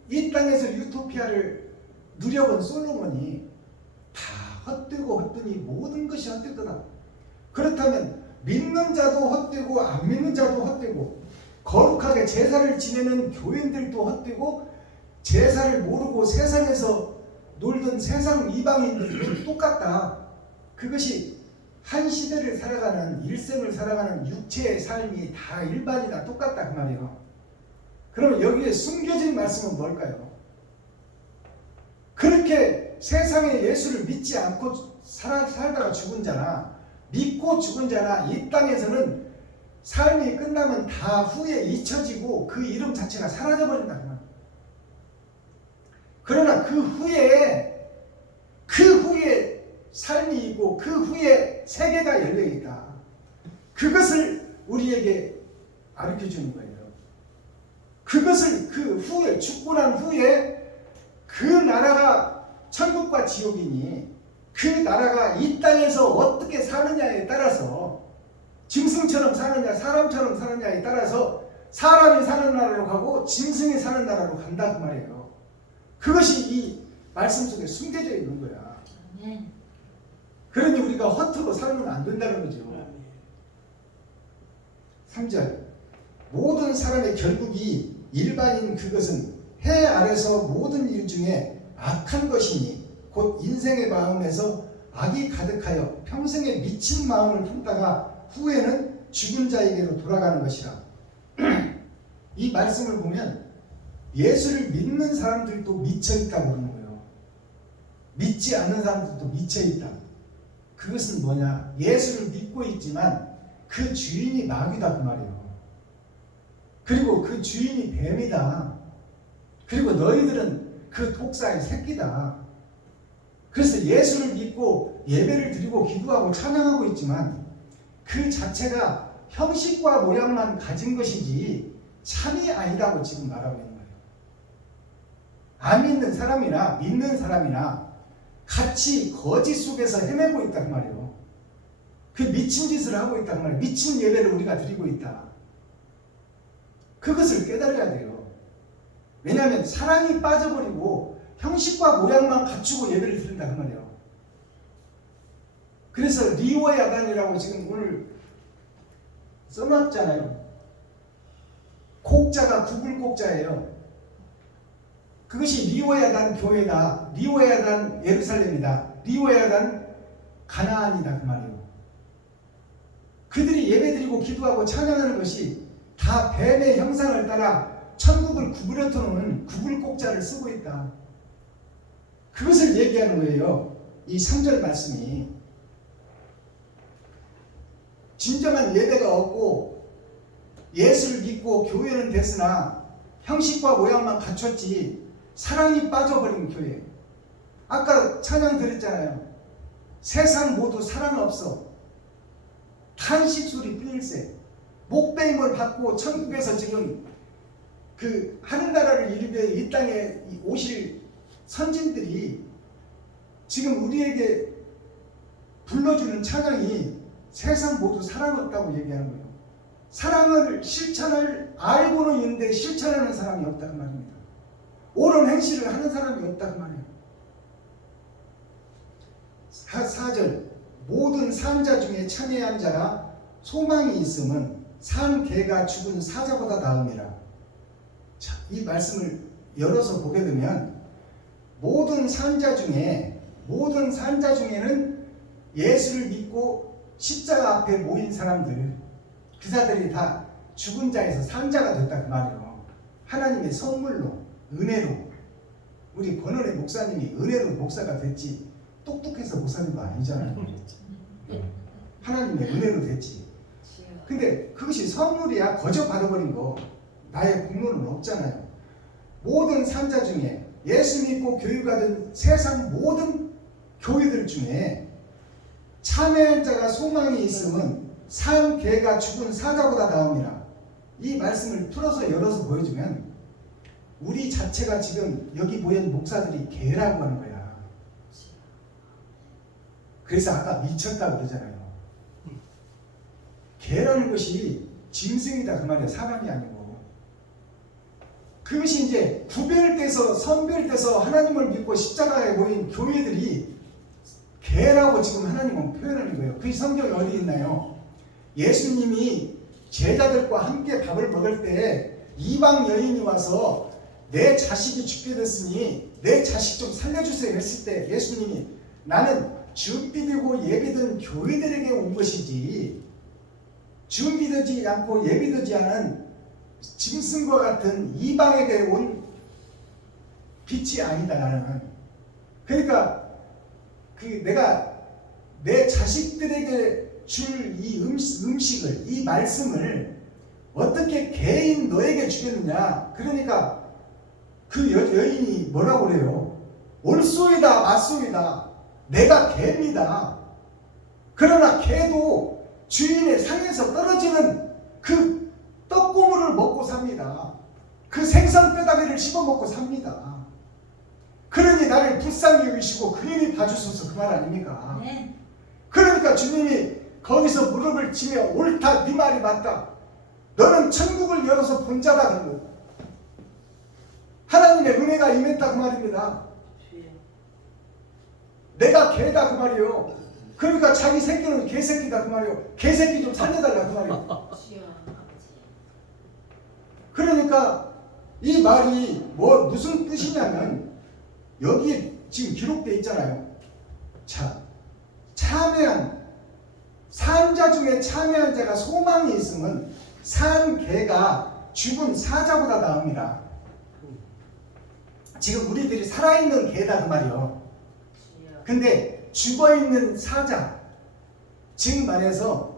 이 땅에서 유토피아를 누려본 솔로몬이 다 헛되고 헛되니 모든 것이 헛되더라. 그렇다면 믿는 자도 헛되고 안 믿는 자도 헛되고 거룩하게 제사를 지내는 교인들도 헛되고 제사를 모르고 세상에서 놀던 세상 이방인들도 똑같다. 그것이 한 시대를 살아가는 일생을 살아가는 육체의 삶이 다 일반이다. 똑같다 그 말이에요. 그러면 여기에 숨겨진 말씀은 뭘까요? 그렇게 세상에 예수를 믿지 않고 살다가 죽은 자나 믿고 죽은 자나 이 땅에서는 삶이 끝나면 다 후에 잊혀지고 그 이름 자체가 사라져버린다 그 말이에요. 그러나 그 후에 삶이 있고 그 후에 세계가 열려있다. 그것을 우리에게 가르쳐주는 거예요. 그것을 그 후에 죽고 난 후에 그 나라가 천국과 지옥이니 그 나라가 이 땅에서 어떻게 사느냐에 따라서 짐승처럼 사느냐 사람처럼 사느냐에 따라서 사람이 사는 나라로 가고 짐승이 사는 나라로 간다 그 말이에요. 그것이 이 말씀 속에 숨겨져 있는 거야. 그러니 우리가 허투루 살면 안 된다는 거죠. 3절 모든 사람의 결국이 일반인 그것은 해 아래서 모든 일 중에 악한 것이니 곧 인생의 마음에서 악이 가득하여 평생에 미친 마음을 품다가 후에는 죽은 자에게로 돌아가는 것이라. 이 말씀을 보면 예수를 믿는 사람들도 미쳐있다고 그러는 거예요. 믿지 않는 사람들도 미쳐있다. 그것은 뭐냐? 예수를 믿고 있지만 그 주인이 마귀다 그 말이에요. 그리고 그 주인이 뱀이다. 그리고 너희들은 그 독사의 새끼다. 그래서 예수를 믿고 예배를 드리고 기도하고 찬양하고 있지만 그 자체가 형식과 모양만 가진 것이지 참이 아니라고 지금 말하고 있는 거예요. 안 믿는 사람이나 믿는 사람이나 같이 거짓 속에서 헤매고 있단 말이에요. 그 미친 짓을 하고 있단 말이에요. 미친 예배를 우리가 드리고 있다. 그것을 깨달아야 돼요. 왜냐하면 사랑이 빠져버리고 형식과 모양만 갖추고 예배를 드린다 그 말이에요. 그래서 리오야단이라고 지금 오늘 써놨잖아요. 곡자가 구글 곡자예요. 그것이 리오야단 교회다. 리오야단 예루살렘이다. 리오야단 가나안이다 그 말이에요. 그들이 예배드리고 기도하고 찬양하는 것이 다 뱀의 형상을 따라 천국을 구부려 놓은 구글 곡자를 쓰고 있다. 그것을 얘기하는 거예요. 이 3절 말씀이. 진정한 예배가 없고 예수를 믿고 교회는 됐으나 형식과 모양만 갖췄지 사랑이 빠져버린 교회. 아까 찬양 드렸잖아요. 세상 모두 사랑 없어. 탄식 소리 뿐일세. 목배임을 받고 천국에서 지금 그 하늘나라를 이루며 이 땅에 오실 선진들이 지금 우리에게 불러주는 찬양이 세상 모두 사랑 없다고 얘기하는 거예요. 사랑을 실천을 알고는 있는데 실천하는 사람이 없다 그 말입니다. 옳은 행실을 하는 사람이 없다 그 말이에요. 4절 모든 산자 중에 참여한 자라 소망이 있음은 산 개가 죽은 사자보다 나음이라. 자, 이 말씀을 열어서 보게 되면 모든 산자 중에는 예수를 믿고 십자가 앞에 모인 사람들, 그자들이 다 죽은 자에서 산자가 됐다 그 말이에요. 하나님의 선물로, 은혜로. 우리 권원의 목사님이 은혜로 목사가 됐지 똑똑해서 목사님도 아니잖아요. 하나님의 은혜로 됐지. 근데 그것이 선물이야. 거저 받아버린 거 나의 공로는 없잖아요. 모든 산자 중에 예수 믿고 교육하던 세상 모든 교회들 중에 참여한 자가 소망이 있음은 산 개가 죽은 사자보다 나음이라. 이 말씀을 풀어서 열어서 보여주면 우리 자체가 지금 여기 모인 목사들이 개라고 하는 거야. 그래서 아까 미쳤다 그러잖아요. 개라는 것이 짐승이다 그 말이에요. 사람이 아니고. 그것이 이제 구별돼서 선별돼서 하나님을 믿고 십자가에 모인 교회들이 개라고 지금 하나님은 표현하는 거예요. 그 성경에 어디 있나요? 예수님이 제자들과 함께 밥을 먹을 때 이방 여인이 와서 내 자식이 죽게 됐으니 내 자식 좀 살려주세요 했을 때 예수님이 나는 준비되고 예비된 교회들에게 온 것이지 준비되지 않고 예비되지 않은 짐승과 같은 이방에게 온 빛이 아니다 나는. 그러니까 내가 내 자식들에게 줄 이 음식을 이 말씀을 어떻게 개인 너에게 주겠느냐. 그러니까 그 여인이 뭐라고 그래요? 올소이다 맞소이다. 내가 개입니다. 그러나 개도 주인의 상에서 떨어지는 그 떡고물을 먹고 삽니다. 그 생선 뼈다귀를 씹어먹고 삽니다. 그러니 나를 불쌍히 여기시고 그인이 봐주소서 그 말 아닙니까? 네. 그러니까 주님이 거기서 무릎을 치며 옳다 네 말이 맞다. 너는 천국을 열어서 본 자다 그러고 하나님의 은혜가 임했다 그 말입니다. 내가 개다 그 말이요. 그러니까 자기 새끼는 개새끼다 그 말이요. 개새끼 좀 살려달라 그 말이요. 그러니까 이 말이 무슨 뜻이냐면 여기에 지금 기록되어 있잖아요. 자, 참여한 산자 중에 참여한 자가 소망이 있으면 산 개가 죽은 사자보다 나옵니다. 지금 우리들이 살아있는 개다 그 말이요. 근데 죽어있는 사자, 즉 말해서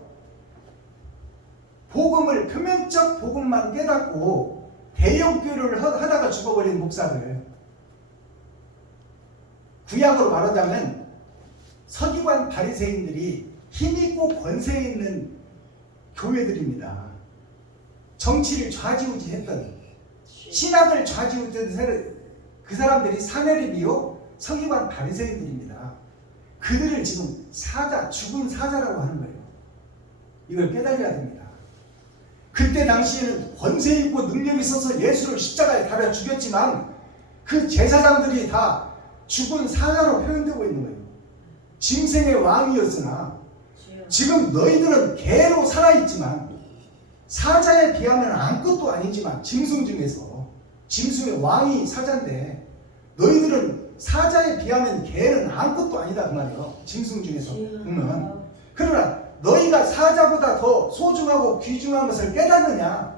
복음을 표면적 복음만 깨닫고 대형교류를 하다가 죽어버린 목사들, 구약으로 말하자면 서기관 바리새인들이 힘있고 권세 있는 교회들입니다. 정치를 좌지우지했던, 신학을 좌지우지했던 그 사람들이 사내립이요 서기관 바리새인들입니다. 그들을 지금 사자, 죽은 사자라고 하는 거예요. 이걸 깨달아야 됩니다. 그때 당시에는 권세 있고 능력이 있어서 예수를 십자가에 달아 죽였지만 그 제사장들이 다 죽은 사자로 표현되고 있는 거예요. 짐승의 왕이었으나 지금 너희들은 개로 살아있지만 사자에 비하면 아무것도 아니지만 짐승 중에서 짐승의 왕이 사자인데 너희들은 사자에 비하면 개는 아무것도 아니다 그 말이에요. 짐승 중에서 보면. 그러나 너희가 사자보다 더 소중하고 귀중한 것을 깨닫느냐?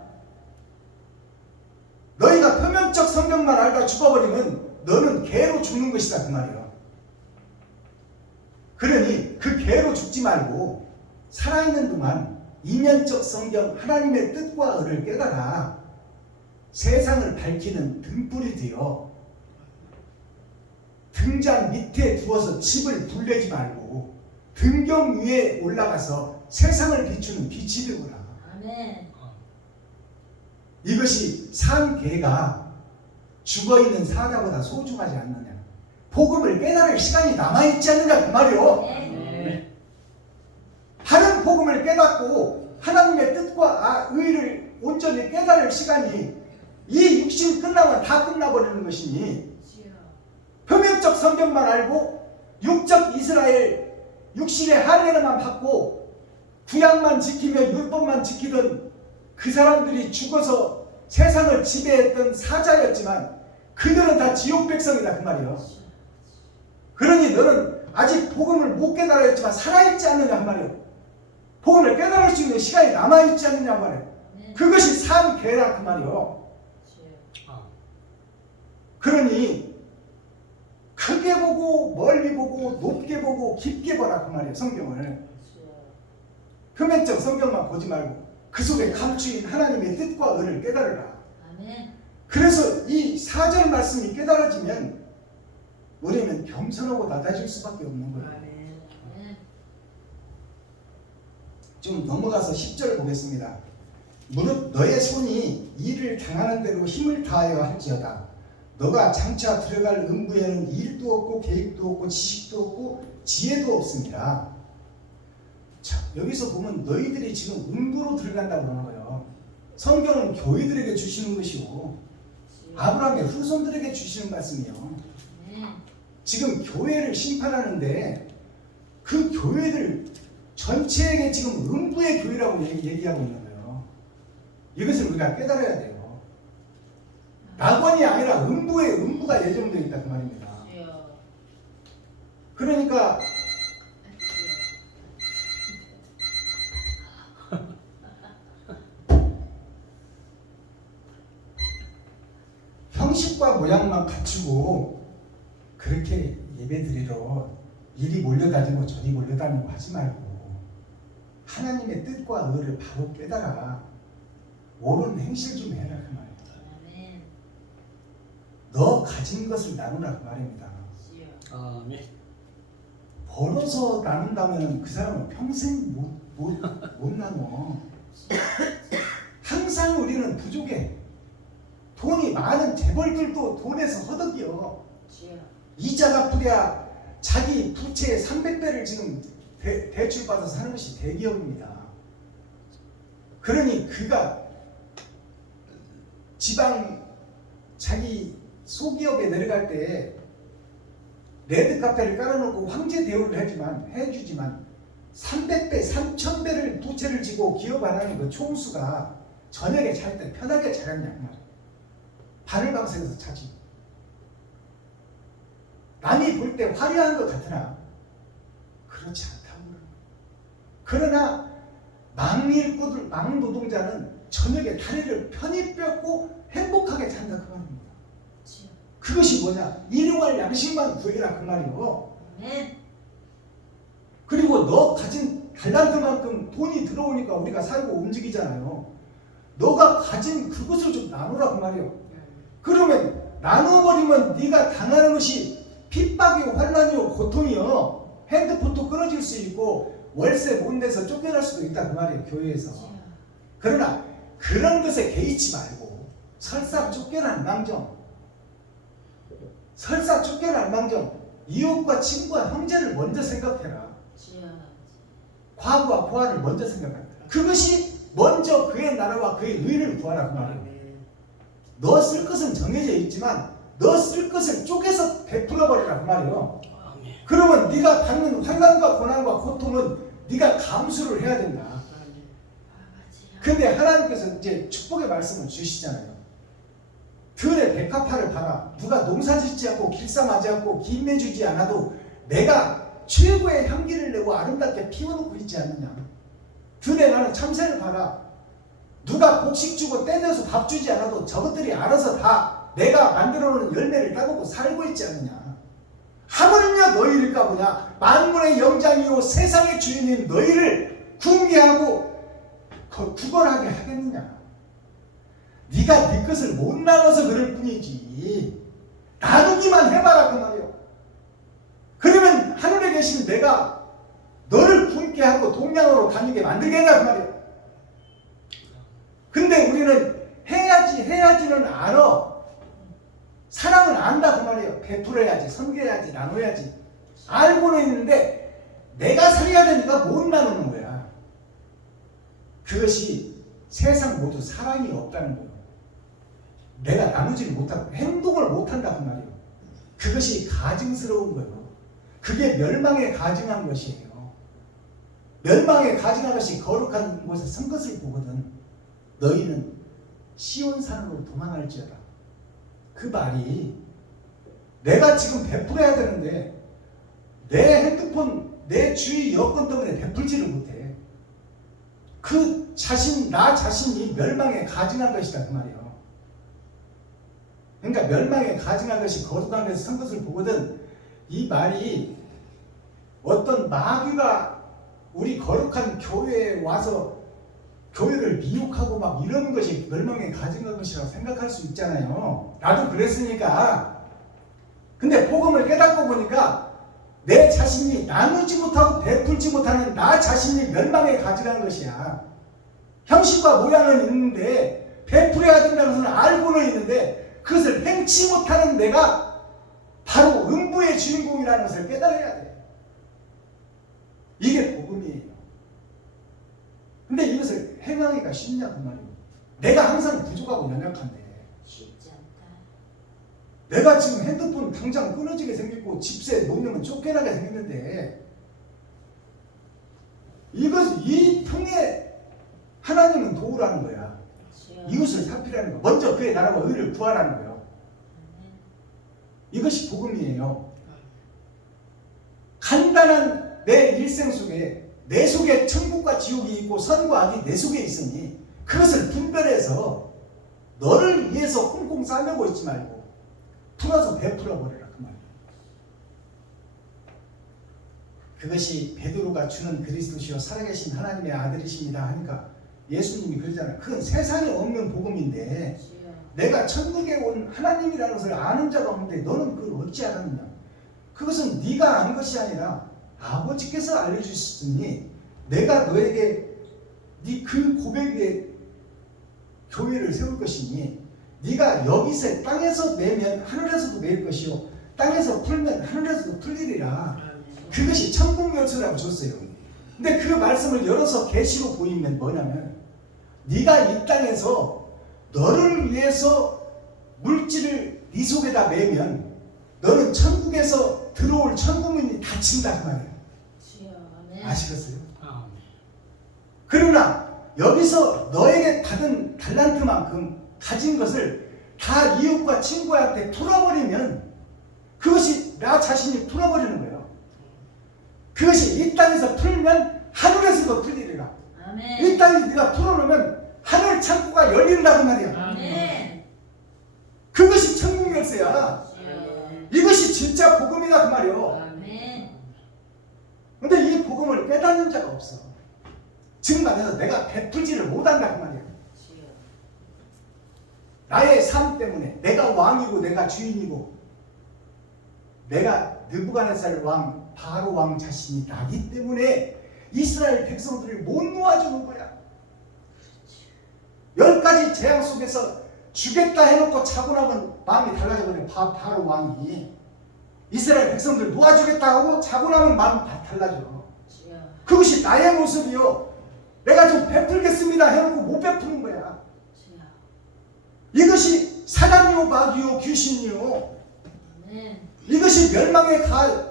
너희가 표면적 성경만 알다 죽어버리면 너는 개로 죽는 것이다 그 말이에요. 그러니 그 개로 죽지 말고 살아있는 동안 이면적 성경 하나님의 뜻과 의를 깨달아 세상을 밝히는 등불이 되어 등잔 밑에 두어서 집을 불내지 말고 등경 위에 올라가서 세상을 비추는 빛이 되거라. 아멘. 이것이 산 개가 죽어있는 사자보다 소중하지 않느냐. 복음을 깨달을 시간이 남아있지 않느냐 그 말이요. 네. 하는 복음을 깨닫고 하나님의 뜻과 의를 온전히 깨달을 시간이 이 육신 끝나면 다 끝나버리는 것이니 표면적 성경만 알고 육적 이스라엘 육신의 할례만 받고 구약만 지키며 율법만 지키던 그 사람들이 죽어서 세상을 지배했던 사자였지만 그들은 다 지옥 백성이다 그 말이에요. 그러니 너는 아직 복음을 못 깨달았지만 살아있지 않느냐 그 말이에요. 복음을 깨달을 수 있는 시간이 남아있지 않느냐 그 말이에요. 그것이 산 개라 그 말이에요. 그러니 크게 보고 멀리 보고 높게 보고 깊게 보라 그 말이에요. 성경을 표면적 성경만 보지 말고 그 속에 감추인 하나님의 뜻과 의를 깨달으라. 아멘. 그래서 이 4절 말씀이 깨달아지면 우리는 겸손하고 낮아질 수밖에 없는 거예요. 아멘. 좀 넘어가서 10절 보겠습니다. 무릇 너의 손이 일을 당하는 대로 힘을 다하여 할지어다. 너가 장차 들어갈 음부에는 일도 없고 계획도 없고 지식도 없고 지혜도 없습니다. 자, 여기서 보면 너희들이 지금 음부로 들어간다고 하는 거예요. 성경은 교회들에게 주시는 것이고 아브라함의 후손들에게 주시는 말씀이에요. 아멘. 지금 교회를 심판하는데 그 교회들 전체에게 지금 음부의 교회라고 얘기하고 있는 거예요. 이것을 우리가 깨달아야 돼요. 낙원이 아니라 음부가 예정되어 있다 그 말입니다. 주여. 그러니까 형식과 모양만 갖추고 그렇게 예배드리러 이리 몰려다니고 저리 몰려다니고 하지 말고 하나님의 뜻과 의를 바로 깨달아 옳은 행실 좀 해라 그 말입니다. 아멘. 너 가진 것을 나누라 그 말입니다. 주여. 아멘. 벌어서 나눈다면 그 사람은 평생 못 나눠. 항상 우리는 부족해. 돈이 많은 재벌들도 돈에서 허덕이요. 주여. 이자 갚으랴 자기 부채의 300배를 지금 대출 받아서 사는 것이 대기업입니다. 그러니 그가 지방 자기 소기업에 내려갈 때 레드 카페를 깔아놓고 황제 대우를 해주지만 300배, 3000배를 부채를 지고 기업 안 하는 그 총수가 저녁에 잘 때 편하게 자겠냐 그 말이야. 바늘방석에서 자지. 남이 볼 때 화려한 것 같으나 그렇지 않다고 그러는 거야. 그러나 막노동자는 저녁에 다리를 편히 뼈고 행복하게 잔다 그 말입니다. 주여. 그것이 뭐냐? 일용할 양식만 구해라 그 말이요. 아멘. 그리고 너 가진 달란트만큼 돈이 들어오니까 우리가 살고 움직이잖아요. 너가 가진 그것을 좀 나누라 그 말이요. 그러면 나눠버리면 네가 당하는 것이 핍박이요 환난이요 고통이요 핸드폰도 끊어질 수 있고 월세 못 내서 쫓겨날 수도 있다 그 말이에요 교회에서. 주여. 그러나 그런 것에 개의치 말고 설사 쫓겨난 망정 이웃과 친구와 형제를 먼저 생각해라. 주여. 과부와 고아를 먼저 생각해라. 그것이 먼저 그의 나라와 그의 의를 구하라 그 말이에요. 너 쓸 것은 정해져 있지만 너 쓸 것을 쪼개서 베풀어 버리라 그 말이에요. 아멘. 그러면 네가 받는 환난과 고난과 고통은 네가 감수를 해야 된다. 근데 하나님께서 이제 축복의 말씀을 주시잖아요. 들의 백합화를 봐라. 누가 농사짓지 않고 길쌈하지 않고 김매주지 않아도 내가 최고의 향기를 내고 아름답게 피워놓고 있지 않느냐. 들에 나는 참새를 봐라. 누가 곡식 주고 떼내서 밥 주지 않아도 저것들이 알아서 다 내가 만들어놓은 열매를 따먹고 살고 있지 않느냐. 하물며 너희를 까보냐. 만물의 영장이요 세상의 주인인 너희를 궁리하고 구걸하게 하겠느냐. 네가 네 것을 못 나눠서 그럴 뿐이지 나누기만 해봐라 그 말이요. 그러면 하늘에 계신 내가 너를 품게 하고 동양으로 다니게 만들겠나 그 말이요. 근데 우리는 해야지는 알아. 사랑은 안다 그 말이에요. 베풀어야지, 섬겨야지, 나눠야지 알고는 있는데 내가 살아야 되니까 못 나누는 거야. 그것이 세상 모두 사랑이 없다는 거예요. 내가 나누지를 못하고 행동을 못한다 그 말이에요. 그것이 가증스러운 거예요. 그게 멸망에 가증한 것이에요. 멸망에 가증한 것이 거룩한 곳에 선 것을 보거든. 너희는 시온산으로 도망할지어다. 그 말이 내가 지금 베풀어야 되는데 내 핸드폰, 내 주위 여건 때문에 베풀지를 못해. 나 자신이 멸망에 가증한 것이다 그 말이에요. 그러니까 멸망에 가증한 것이 거룩한 것에 선 것을 보거든. 이 말이 어떤 마귀가 우리 거룩한 교회에 와서 교회를 미혹하고 막 이러는 것이 멸망에 가증한 것이라고 생각할 수 있잖아요. 나도 그랬으니까. 근데 복음을 깨닫고 보니까 내 자신이 나누지 못하고 베풀지 못하는 나 자신이 멸망에 가증한 것이야. 형식과 모양은 있는데 베풀어야 된다는 것은 알고는 있는데 그것을 행치 못하는 내가 바로 음부의 주인공이라는 것을 깨달아야 돼. 이게 복음이에요. 근데 이것을 행하기가 쉽냐 그 말이에요. 내가 항상 부족하고 연약한데 쉽지 않다. 내가 지금 핸드폰 당장 끊어지게 생겼고 집세 놓으면 쫓겨나게 생겼는데 이 통에 하나님은 도우라는 거야. 주여. 이것을 살피라는 거. 먼저 그의 나라와 의를 구하라는 거예요. 아멘. 이것이 복음이에요. 간단한 내 일생 속에 내 속에 천국과 지옥이 있고 선과 악이 내 속에 있으니 그것을 분별해서 너를 위해서 꽁꽁 싸매고 있지 말고 풀어서 베풀어 버려라 그 말이에요. 그것이 베드로가 주는 그리스도시요 살아계신 하나님의 아들이십니다 하니까 예수님이 그러잖아요. 그건 세상에 없는 복음인데 주여. 내가 천국에 온 하나님이라는 것을 아는 자가 없는데 너는 그걸 어찌 알았느냐. 그것은 네가 아는 것이 아니라 아버지께서 알려주셨으니 내가 너에게 네 그 고백 위에 교회를 세울 것이니 네가 여기서 땅에서 매면 하늘에서도 매일 것이요 땅에서 풀면 하늘에서도 풀리리라. 그것이 천국 열쇠라고 줬어요. 근데 그 말씀을 열어서 계시로 보이면 뭐냐면 네가 이 땅에서 너를 위해서 물질을 네 속에다 매면 너는 천국에서 들어올 천국문이 닫힌다 그 말이에요. 주여. 아멘. 아시겠어요? 아멘. 그러나 여기서 너에게 받은 달란트만큼 가진 것을 다 이웃과 친구한테 풀어버리면 그것이 나 자신이 풀어버리는 거예요. 그것이 이 땅에서 풀면 하늘에서도 풀리리라. 아멘. 이 땅에서 네가 풀어놓으면 하늘 창고가 열린다고 말이야. 아멘. 그것이 천국 열쇠야. 주여. 이것이 진짜 복음이다 그 말이요. 아멘. 근데 이 복음을 깨닫는 자가 없어. 지금 말해서 내가 베풀지를 못한다 그 말이야. 주여. 나의 삶 때문에 내가 왕이고 내가 주인이고 내가 느부갓네살 왕 바로 왕 자신이 나기 때문에 이스라엘 백성들을 못 놓아주는 거야. 10가지 재앙 속에서 주겠다 해놓고 자고 나면 마음이 달라져버려. 바로 왕이 이스라엘 백성들 놓아주겠다 하고 자고 나면 마음이 다 달라져. 주여. 그것이 나의 모습이요. 내가 좀 베풀겠습니다 해놓고 못 베푸는 거야. 주여. 이것이 사단이요 마귀요 귀신이요. 아멘. 이것이 멸망에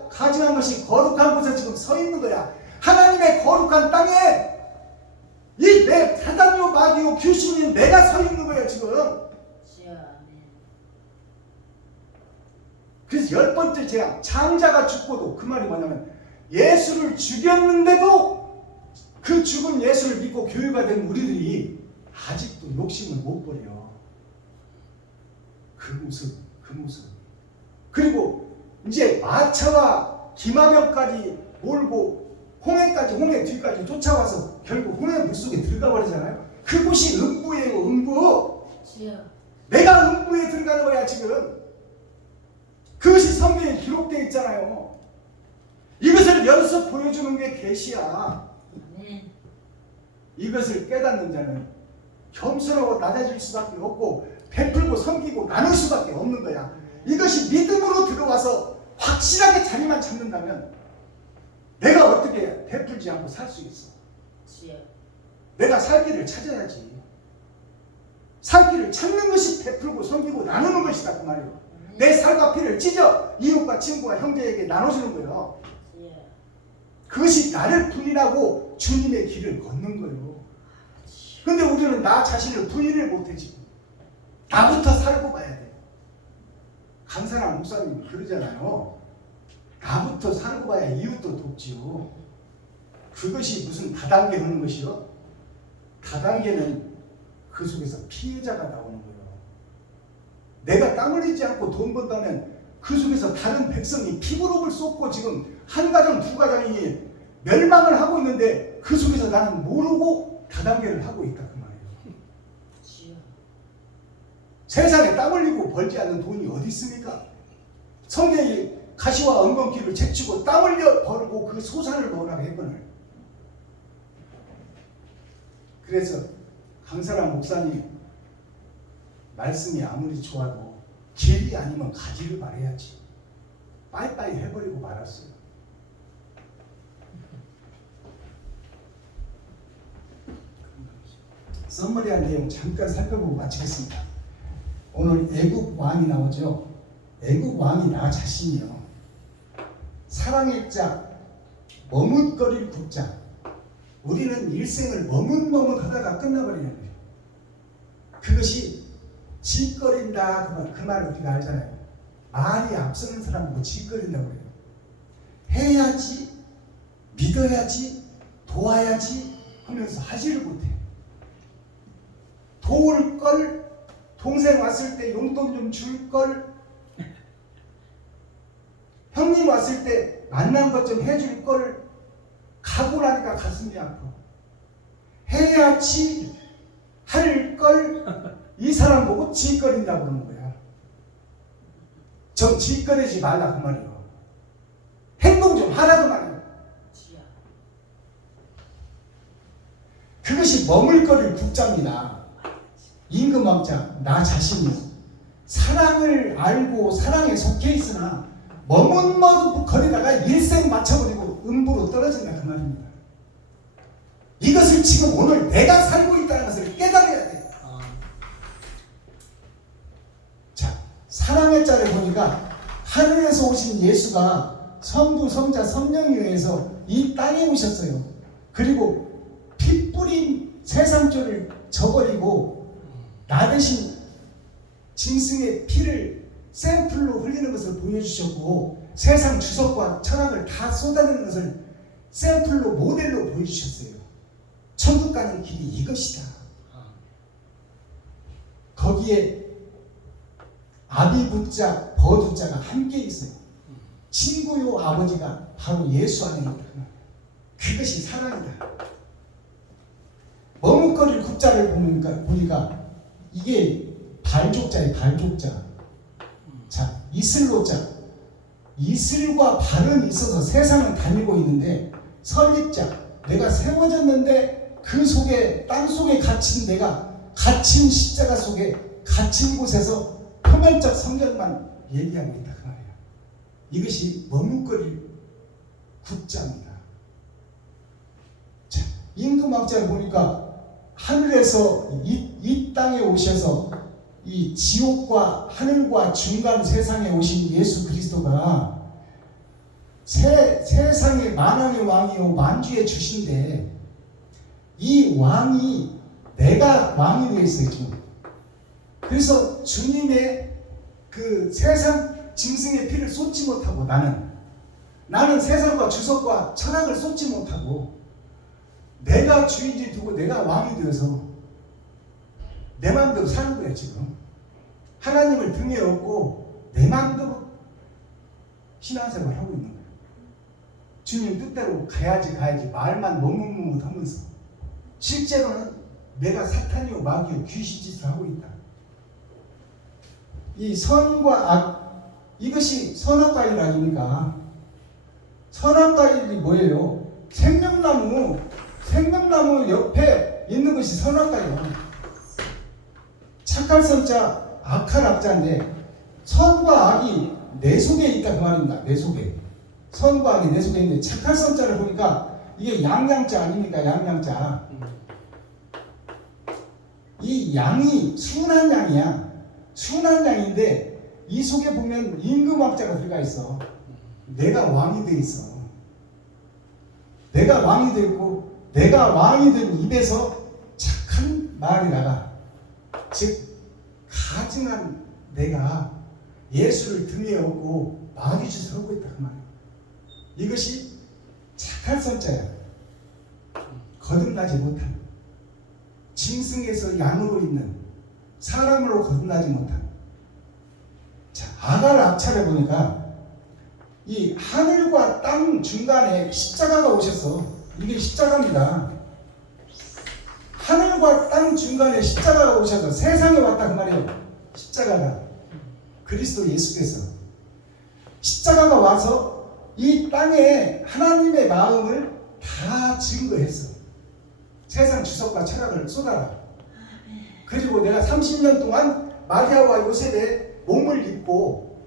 가증한 것이 거룩한 곳에 지금 서 있는 거야. 하나님의 거룩한 땅에 이 내 사단요 마귀요 귀신이 내가 서 있는 거야 지금. 주여. 아멘. 그래서 10번째 재앙 장자가 죽고도 그 말이 뭐냐면 예수를 죽였는데도 그 죽은 예수를 믿고 교회가 된 우리들이 아직도 욕심을 못 버려. 그 모습. 그리고 이제 마차와 기마병까지 몰고 홍해 뒤까지 쫓아와서 결국 홍해 물속에 들어가 버리잖아요. 그곳이 음부예요. 음부. 주여. 내가 음부에 들어가는 거야 지금. 그것이 성경에 기록되어 있잖아요. 이것을 연습 보여주는 게 계시야. 아멘. 이것을 깨닫는 자는 겸손하고 낮아질 수밖에 없고 베풀고 섬기고 나눌 수밖에 없는 거야. 이것이 믿음으로 들어와서 확실하게 자리만 잡는다면 내가 어떻게 베풀지 않고 살 수 있어? 주여. 내가 살 길을 찾아야지. 살 길을 찾는 것이 베풀고 섬기고 나누는 것이다 그 말이에요. 내 살과 피를 찢어 이웃과 친구와 형제에게 나눠주는 거예요. 주여. 그것이 나를 부인하고 주님의 길을 걷는 거예요. 근데 우리는 나 자신을 부인을 못해 지금. 나부터 살고 봐야 돼. 강사랑 목사님이 그러잖아요. 나부터 살고 봐야 이웃도 돕지요. 그것이 무슨 다단계 하는 것이요? 다단계는 그 속에서 피해자가 나오는 거예요. 내가 땀 흘리지 않고 돈 번다면 그 속에서 다른 백성이 피부록을 쏟고 지금 한 가정 두 가정이 멸망을 하고 있는데 그 속에서 나는 모르고 다단계를 하고 있다 그 말이에요. 주여. 세상에 땀 흘리고 벌지 않는 돈이 어디 있습니까? 성경이 가시와 엉겅퀴를 채치고 땀 흘려 벌고 그 소산을 넣으라고 했거늘. 그래서 강사람 목사님 말씀이 아무리 좋아도 길이 아니면 가지를 말해야지. 빠이빠이 해버리고 말았어요. 썸머리한 내용 잠깐 살펴보고 마치겠습니다. 오늘 애국 왕이 나오죠. 애국 왕이 나 자신이요. 사랑의 자, 머뭇거릴 국자. 우리는 일생을 머뭇머뭇하다가 끝나버리는 거예요. 그것이 질거린다 그 말을 우리가 알잖아요. 말이 앞서는 사람은 질거린다고 그래요. 해야지, 믿어야지, 도와야지 하면서 하지를 못해. 도울 걸, 동생 왔을 때 용돈 좀 줄 걸, 형님 왔을 때 만난 것 좀 해줄 걸, 가고 나니까 가슴이 아파. 해야지 할 걸 이 사람 보고 질거린다고 그러는 거야. 좀 질거리지 말라 그 말이에요. 행동 좀 하라고 말이에요. 주여. 그것이 머물거릴 국자입니다. 임금왕자 나 자신이 사랑을 알고 사랑에 속해 있으나 머뭇거리다가 일생 마쳐버리고 음부로 떨어진다 그 말입니다. 이것을 지금 오늘 내가 살고 있다는 것을 깨달아야 돼요. 자, 사랑의 자를 보니까 하늘에서 오신 예수가 성부, 성자, 성령에 의해서 이 땅에 오셨어요. 그리고 피 뿌린 세상죄를 저버리고 나 대신 짐승의 피를 샘플로 흘리는 것을 보여주셨고 세상 주석과 철학을 다 쏟아내는 것을 샘플로 모델로 보여주셨어요. 천국 가는 길이 이것이다. 거기에 아비붓자 버두자가 함께 있어요. 친구요 아버지가 바로 예수 안에 있다. 그것이 사랑이다. 머뭇거릴 국자를 보니까 이게 발족자예요. 발족자. 자, 이슬로자. 이슬과 발은 있어서 세상은 다니고 있는데 설립자. 내가 세워졌는데 그 속에 땅 속에 갇힌 내가 갇힌 십자가 속에 갇힌 곳에서 표면적 성경만 얘기하고 있다 그 말이에요. 이것이 머뭇거릴 국자입니다. 자, 임금왕자를 보니까 하늘에서 이 땅에 오셔서 이 지옥과 하늘과 중간 세상에 오신 예수 그리스도가 세상의 만왕의 왕이요 만주의 주신데 이 왕이 내가 왕이 되어 있어요 지금. 그래서 주님의 그 세상 짐승의 피를 쏟지 못하고 나는 세상과 주석과 철학을 쏟지 못하고 내가 주인지 두고 내가 왕이 되어서 내 마음대로 사는 거예요 지금. 하나님을 등에 업고 내 마음대로 신앙생활을 하고 있는 거예요. 주님 뜻대로 가야지 말만 머뭇머뭇하면서 실제로는 내가 사탄이요 마귀요 귀신짓을 하고 있다. 이 선과 악, 이것이 선악과일 아닙니까? 선악과일이 뭐예요? 생명나무 옆에 있는 것이 선악과예요. 착할 선자, 악할 악자인데 선과 악이 내 속에 있다 그 말입니다. 내 속에. 선과 악이 내 속에 있는데 착할 선자를 보니까 이게 양양자 아닙니까? 양양자. 이 양이 순한 양이야. 순한 양인데 이 속에 보면 임금왕자가 들어가 있어. 내가 왕이 돼 있어. 내가 왕이 돼 있고 내가 왕이 된 입에서 착한 말이 나가. 즉 가증한 내가 예수를 등에 업고 마귀 짓을 하고 있다 그 말이야. 이것이 착할 선자야. 거듭나지 못한 짐승에서 양으로 있는 사람으로 거듭나지 못한. 자, 아갈 악차를 보니까 이 하늘과 땅 중간에 십자가가 오셨어. 이게 십자가입니다. 하늘과 땅 중간에 십자가가 오셔서 세상에 왔다 그 말이에요. 십자가가 그리스도 예수께서 십자가가 와서 이 땅에 하나님의 마음을 다 증거했어. 세상 주석과 철학을 쏟아라. 그리고 내가 30년 동안 마리아와 요셉의 몸을 입고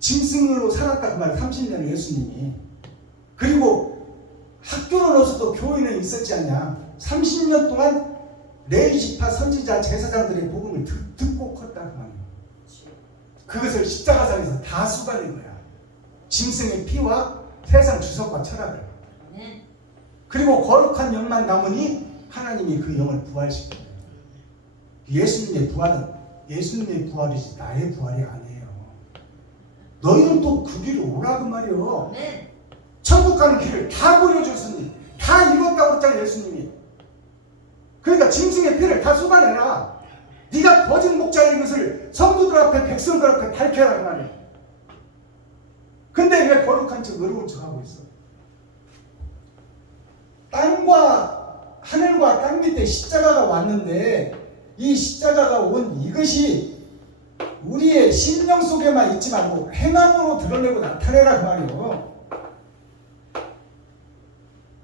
짐승으로 살았다 그 말이에요. 30년을 예수님이. 그리고 학교는 없어도 교회는 있었지 않냐. 30년 동안 레위지파 선지자 제사장들의 복음을 듣고 컸다 그 말이에요. 주여. 그것을 십자가상에서 다 쏟아낸 거야. 짐승의 피와 세상 주석과 철학을. 아멘. 그리고 거룩한 영만 남으니 하나님이 그 영을 부활시켜요. 예수님의 부활은 예수님의 부활이지 나의 부활이 아니에요. 너희는 또 그 길을 오라 그 말이요. 아멘. 천국 가는 길을 다 보여줬으니 다 이뤘다고 했잖아요. 예수님이. 그러니까 짐승의 피를 다 쏟아내라. 네가 거짓 목자인 것을 성도들 앞에 백성들 앞에 밝혀라 그 말이에요. 근데 왜 거룩한 척 의로운 척 하고 있어? 땅과 하늘과 땅 밑에 십자가가 왔는데 이 십자가가 온 이것이 우리의 심령 속에만 있지 말고 행함으로 드러내고 나타내라 그 말이에요.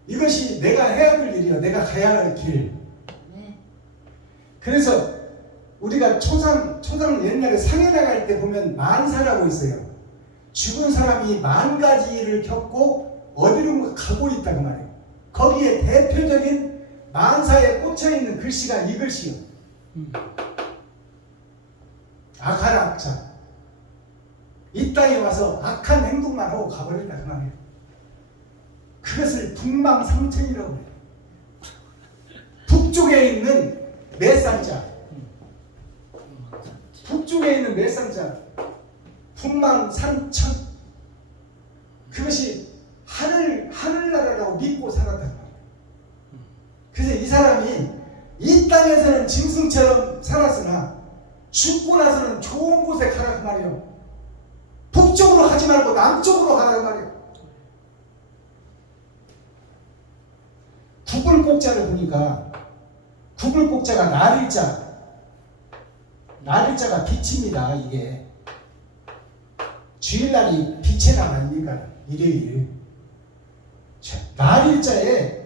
이것이 내가 해야 될 일이야. 내가 가야 할 길. 아멘. 그래서 우리가 초상 옛날에 상해 나갈 때 보면 만사라고 있어요. 죽은 사람이 만 가지를 겪고 어디로 가고 있다 그 말이에요. 거기에 대표적인 만사에 꽂혀있는 글씨가 이 글씨요. 악한 악자. 이 땅에 와서 악한 행동만 하고 가버린다 그 말이에요. 그것을 북망상천이라고 해요. 북쪽에 있는 매산자. 북쪽에 있는 매산자. 북망상천. 그것이 하늘나라라고 믿고 살았단 말이에요. 그래서 이 사람이 이 땅에서는 짐승처럼 살았으나 죽고 나서는 좋은 곳에 가라 그 말이에요. 북쪽으로 가지 말고 남쪽으로 가라 그 말이에요. 구불곡자를 보니까 구불곡자가 날일자가 빛입니다. 이게 주일날이 빛의 날 아닙니까? 일요일. 날일자에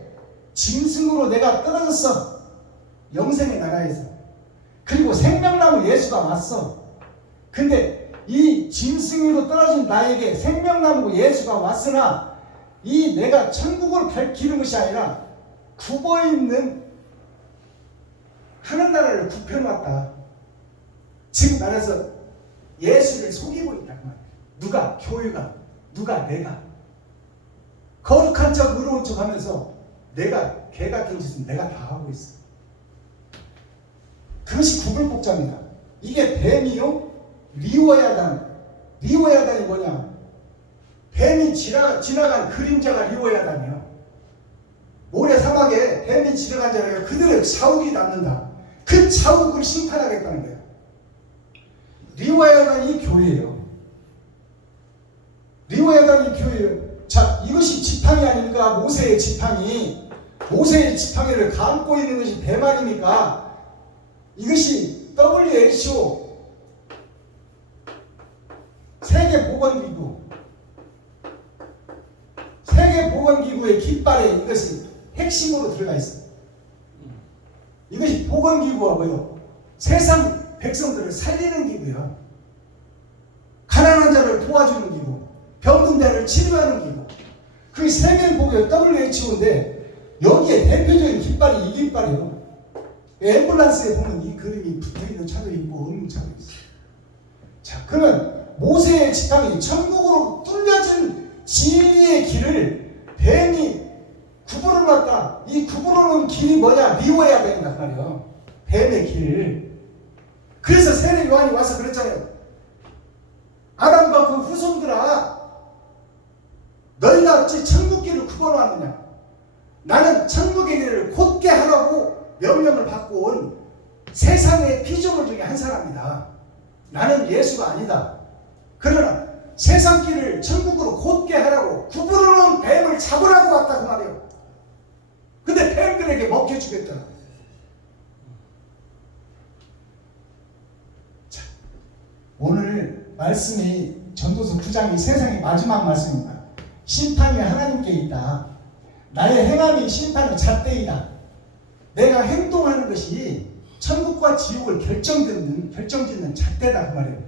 짐승으로 내가 떨어졌어. 영생의 나라에서. 그리고 생명나무 예수가 왔어. 근데 이 짐승으로 떨어진 나에게 생명나무 예수가 왔으나 이 내가 천국을 밝히는 것이 아니라 굽어있는 하늘나라를 굽혀놨다. 지금 말해서 예수를 속이고 있단 말이야. 누가? 교회가. 누가? 내가. 거룩한 척 의로운 척 하면서 내가 개 같은 짓은 내가 다 하고 있어. 그것이 구불복자입니다. 이게 뱀이요? 리워야단이 뭐냐? 뱀이 지나간 그림자가 리워야단이요. 모래 사막에 뱀이 지나간 자가 그들의 자욱이 남는다. 그 자욱을 심판하겠다는 거야. 리워야단이 교회예요. 리워야단이 교회예요. 자, 이것이 지팡이 아닙니까? 모세의 지팡이. 모세의 지팡이를 감고 있는 것이 뱀 아닙니까? 이것이 WHO 세계보건기구의 깃발에 이것이 핵심으로 들어가 있어요. 이것이 보건기구가 뭐예요? 세상 백성들을 살리는 기구야. 가난한 자를 도와주는 기구, 병든 자를 치료하는 기구. 그게 세계보건 WHO인데 여기에 대표적인 깃발이 이 깃발이에요. 앰뷸런스에 보면 이 그림이 붙어있는 차도 있고 없는 차도 있어요. 자, 그러면 모세의 지팡이, 천국으로 뚫려진 진리의 길을 뱀이 구부러 놨다. 이 구부러 놓은 길이 뭐냐? 미워야 된단 말이에요. 뱀의 길. 그래서 세례 요한이 와서 그랬잖아요. 아담과 그 후손들아, 너희가 어찌 천국 길을 구부러 놨느냐? 나는 천국의 길을 곧게 하라고 명령을 받고 온 세상의 피조물 중에 한 사람이다. 나는 예수가 아니다. 그러나 세상 길을 천국으로 곧게 하라고 구부러 놓은 뱀을 잡으라고 왔다 그 말이에요. 근데 뱀들에게 먹혀주겠더라. 자, 오늘 말씀이 전도서 9장이 세상의 마지막 말씀입니다. 심판이 하나님께 있다. 나의 행함이 심판의 잣대이다. 내가 행동하는 것이 천국과 지옥을 결정짓는 잣대다 그 말이에요.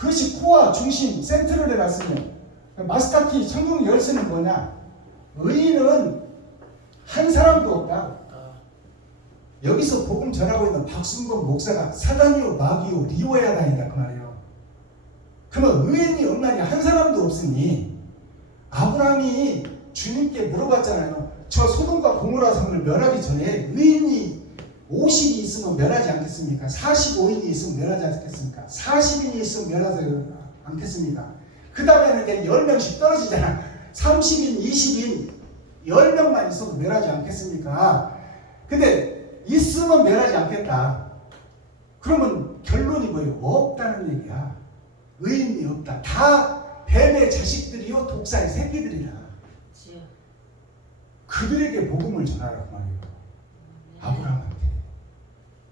그것이 코어 중심 센트럴의 말씀이에요. 마스터키 성경 열쇠는 뭐냐? 의인은 한 사람도 없다. 여기서 복음 전하고 있는 박순건 목사가 사단이요 마귀요 리오야 다닌다 그 말이에요. 그러면 의인이 없나니 한 사람도 없으니 아브라함이 주님께 물어봤잖아요. 저 소돔과 고모라 성을 멸하기 전에 의인이 50이 있으면 멸하지 않겠습니까? 45인이 있으면 멸하지 않겠습니까? 40인이 있으면 멸하지 않겠습니까? 그 다음에는 이제 10명씩 떨어지잖아. 30인, 20인, 10명만 있어도 멸하지 않겠습니까? 근데 있으면 멸하지 않겠다. 그러면 결론이 뭐예요? 없다는 얘기야. 의인이 없다. 다 뱀의 자식들이요 독사의 새끼들이라. 주여. 그들에게 복음을 전하라고 말이에요. 아브라함한테.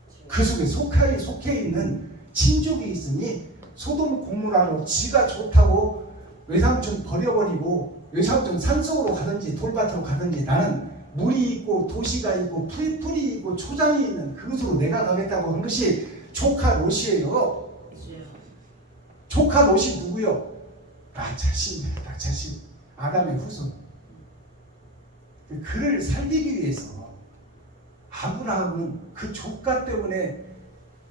주여. 그 속에 속해 있는 친족이 있으니 소돔 고모라로 지가 좋다고 외삼촌 버려버리고 외삼촌 산속으로 가든지 돌밭으로 가든지 나는 물이 있고 도시가 있고 풀이 있고 초장이 있는 그곳으로 내가 가겠다고 한 것이 조카 롯이에요. 주여. 조카 롯이 누구요? 나 자신. 아담의 후손. 그를 살리기 위해서 아브라함은 그 조카 때문에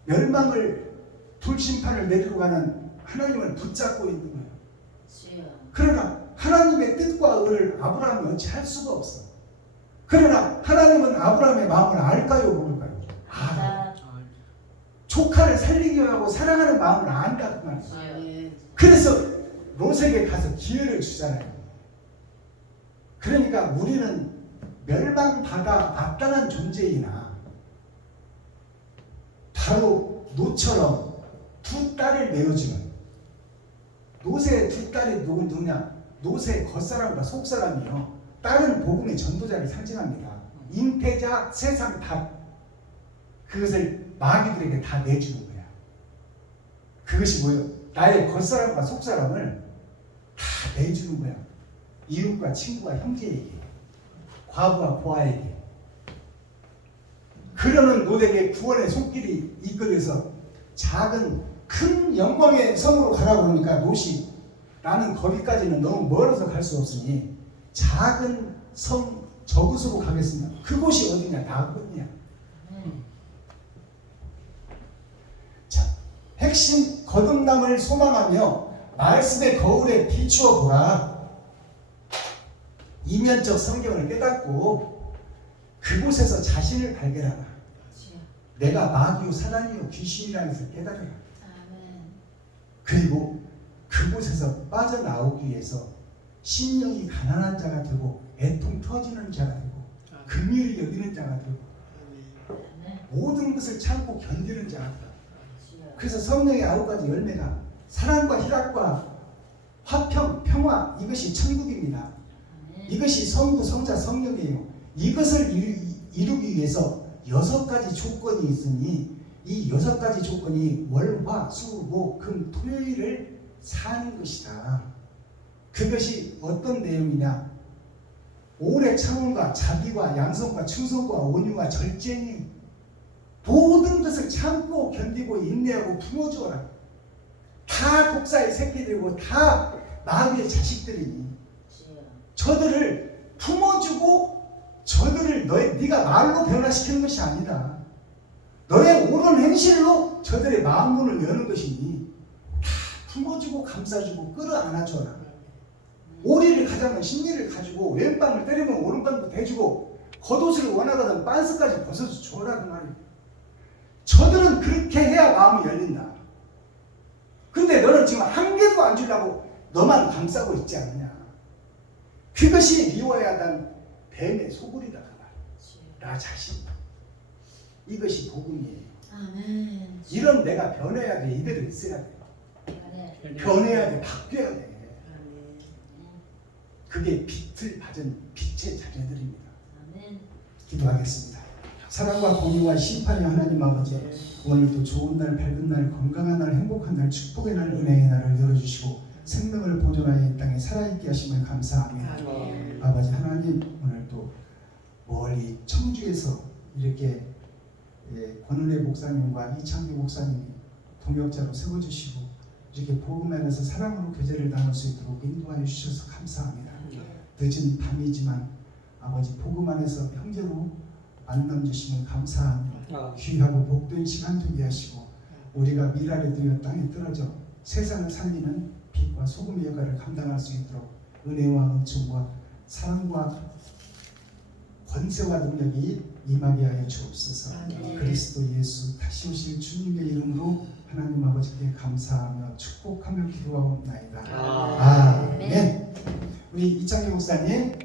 멸망을 불심판을 내리고 가는 하나님을 붙잡고 있는 거예요. 주여. 그러나 하나님의 뜻과 의를 아브라함이 어찌 할 수가 없어. 그러나 하나님은 아브라함의 마음을 알까요 모를까요? 알아. 조카를 살리기 하고 사랑하는 마음을 안다 그 말이에요. 주여. 그래서 롯에게 가서 기회를 주잖아요. 그러니까 우리는 멸망받아 마땅한 존재이나 바로 롯처럼 두 딸을 내어주는 롯의 두 딸이 누구냐? 롯의 겉사람과 속사람이요. 딸은 복음의 전도자를 상징합니다. 잉태자 세상 다 그것을 마귀들에게 다 내주는 거야. 그것이 뭐예요? 나의 겉사람과 속사람을 다 내주는 거야. 이웃과 친구와 형제에게, 과부와 고아에게. 그러는 롯에게 구원의 손길이 이끌려서 큰 영광의 성으로 가라고 그러니까 롯이 나는 거기까지는 너무 멀어서 갈 수 없으니 작은 성 저곳으로 가겠습니다. 그곳이 어디냐? 나군이야. 자, 핵심 거듭남을 소망하며 말씀의 거울에 비추어 보라. 이면적 성경을 깨닫고 그곳에서 자신을 발견하라. 주여. 내가 마귀요 사단이요 귀신이라는 것을 깨달으라. 아멘. 그리고 그곳에서 빠져나오기 위해서 심령이 가난한 자가 되고 애통 터지는 자가 되고 긍휼히 여기는 자가 되고 아멘. 모든 것을 참고 견디는 자가 되고. 주여. 그래서 성령의 9가지 열매가 사랑과 희락과 화평, 평화, 이것이 천국입니다. 아멘. 이것이 성부, 성자, 성령이에요. 이것을 이루기 위해서 6가지 조건이 있으니 이 6가지 조건이 월, 화, 수, 목, 금, 토요일을 사는 것이다. 그것이 어떤 내용이냐? 오래 참음과 자비와 양성과 충성과 온유와 절제니 모든 것을 참고 견디고 인내하고 품어주어라. 다 독사의 새끼들이고 다 마귀의 자식들이니 주여. 저들을 품어주고 저들을 네가 말로 변화시키는 것이 아니다. 너의 옳은 행실로 저들의 마음문을 여는 것이니 다 품어주고 감싸주고 끌어안아줘라. 오리를 가자면 심리를 가지고 왼방을 때리면 오른방도 대주고 겉옷을 원하거든 빤스까지 벗어서 줘라 그 말이야. 저들은 그렇게 해야 마음이 열린다. 근데 너는 지금 한 개도 안 주려고 너만 감싸고 있지 않느냐. 그것이 미워야단 뱀의 소굴이다 그 말. 주여. 나 자신. 이것이 복음이에요. 아멘. 이런 내가 변해야 돼. 이대로 있어야 돼. 아멘. 변해야 돼. 바뀌어야 돼. 아멘. 그게 빛을 받은 빛의 자녀들입니다. 아멘. 기도하겠습니다. 사랑과 공의와 심판의 하나님 아버지, 오늘도 좋은 날, 밝은 날, 건강한 날, 행복한 날, 축복의 날, 은혜의 날을 열어주시고 생명을 보존하여 이 땅에 살아있게 하심을 감사합니다. 아멘. 아버지 하나님, 오늘도 멀리 청주에서 이렇게 권은혜 목사님과 이창규 목사님이 동역자로 세워주시고 이렇게 복음 안에서 사랑으로 교제를 나눌 수 있도록 인도하여 주셔서 감사합니다. 늦은 밤이지만 아버지 복음 안에서 형제로 만남 주시면 감사하며 귀하고 복된 시간 되게 하시고 우리가 미랄에 들여 땅에 떨어져 세상을 살리는 빛과 소금의 역할을 감당할 수 있도록 은혜와 은총과 사랑과 권세와 능력이 임하게 하여 주옵소서. 아멘. 그리스도 예수 다시 오실 주님의 이름으로 하나님 아버지께 감사하며 축복하며 기도하옵나이다. 아. 아멘. 우리 이창기 목사님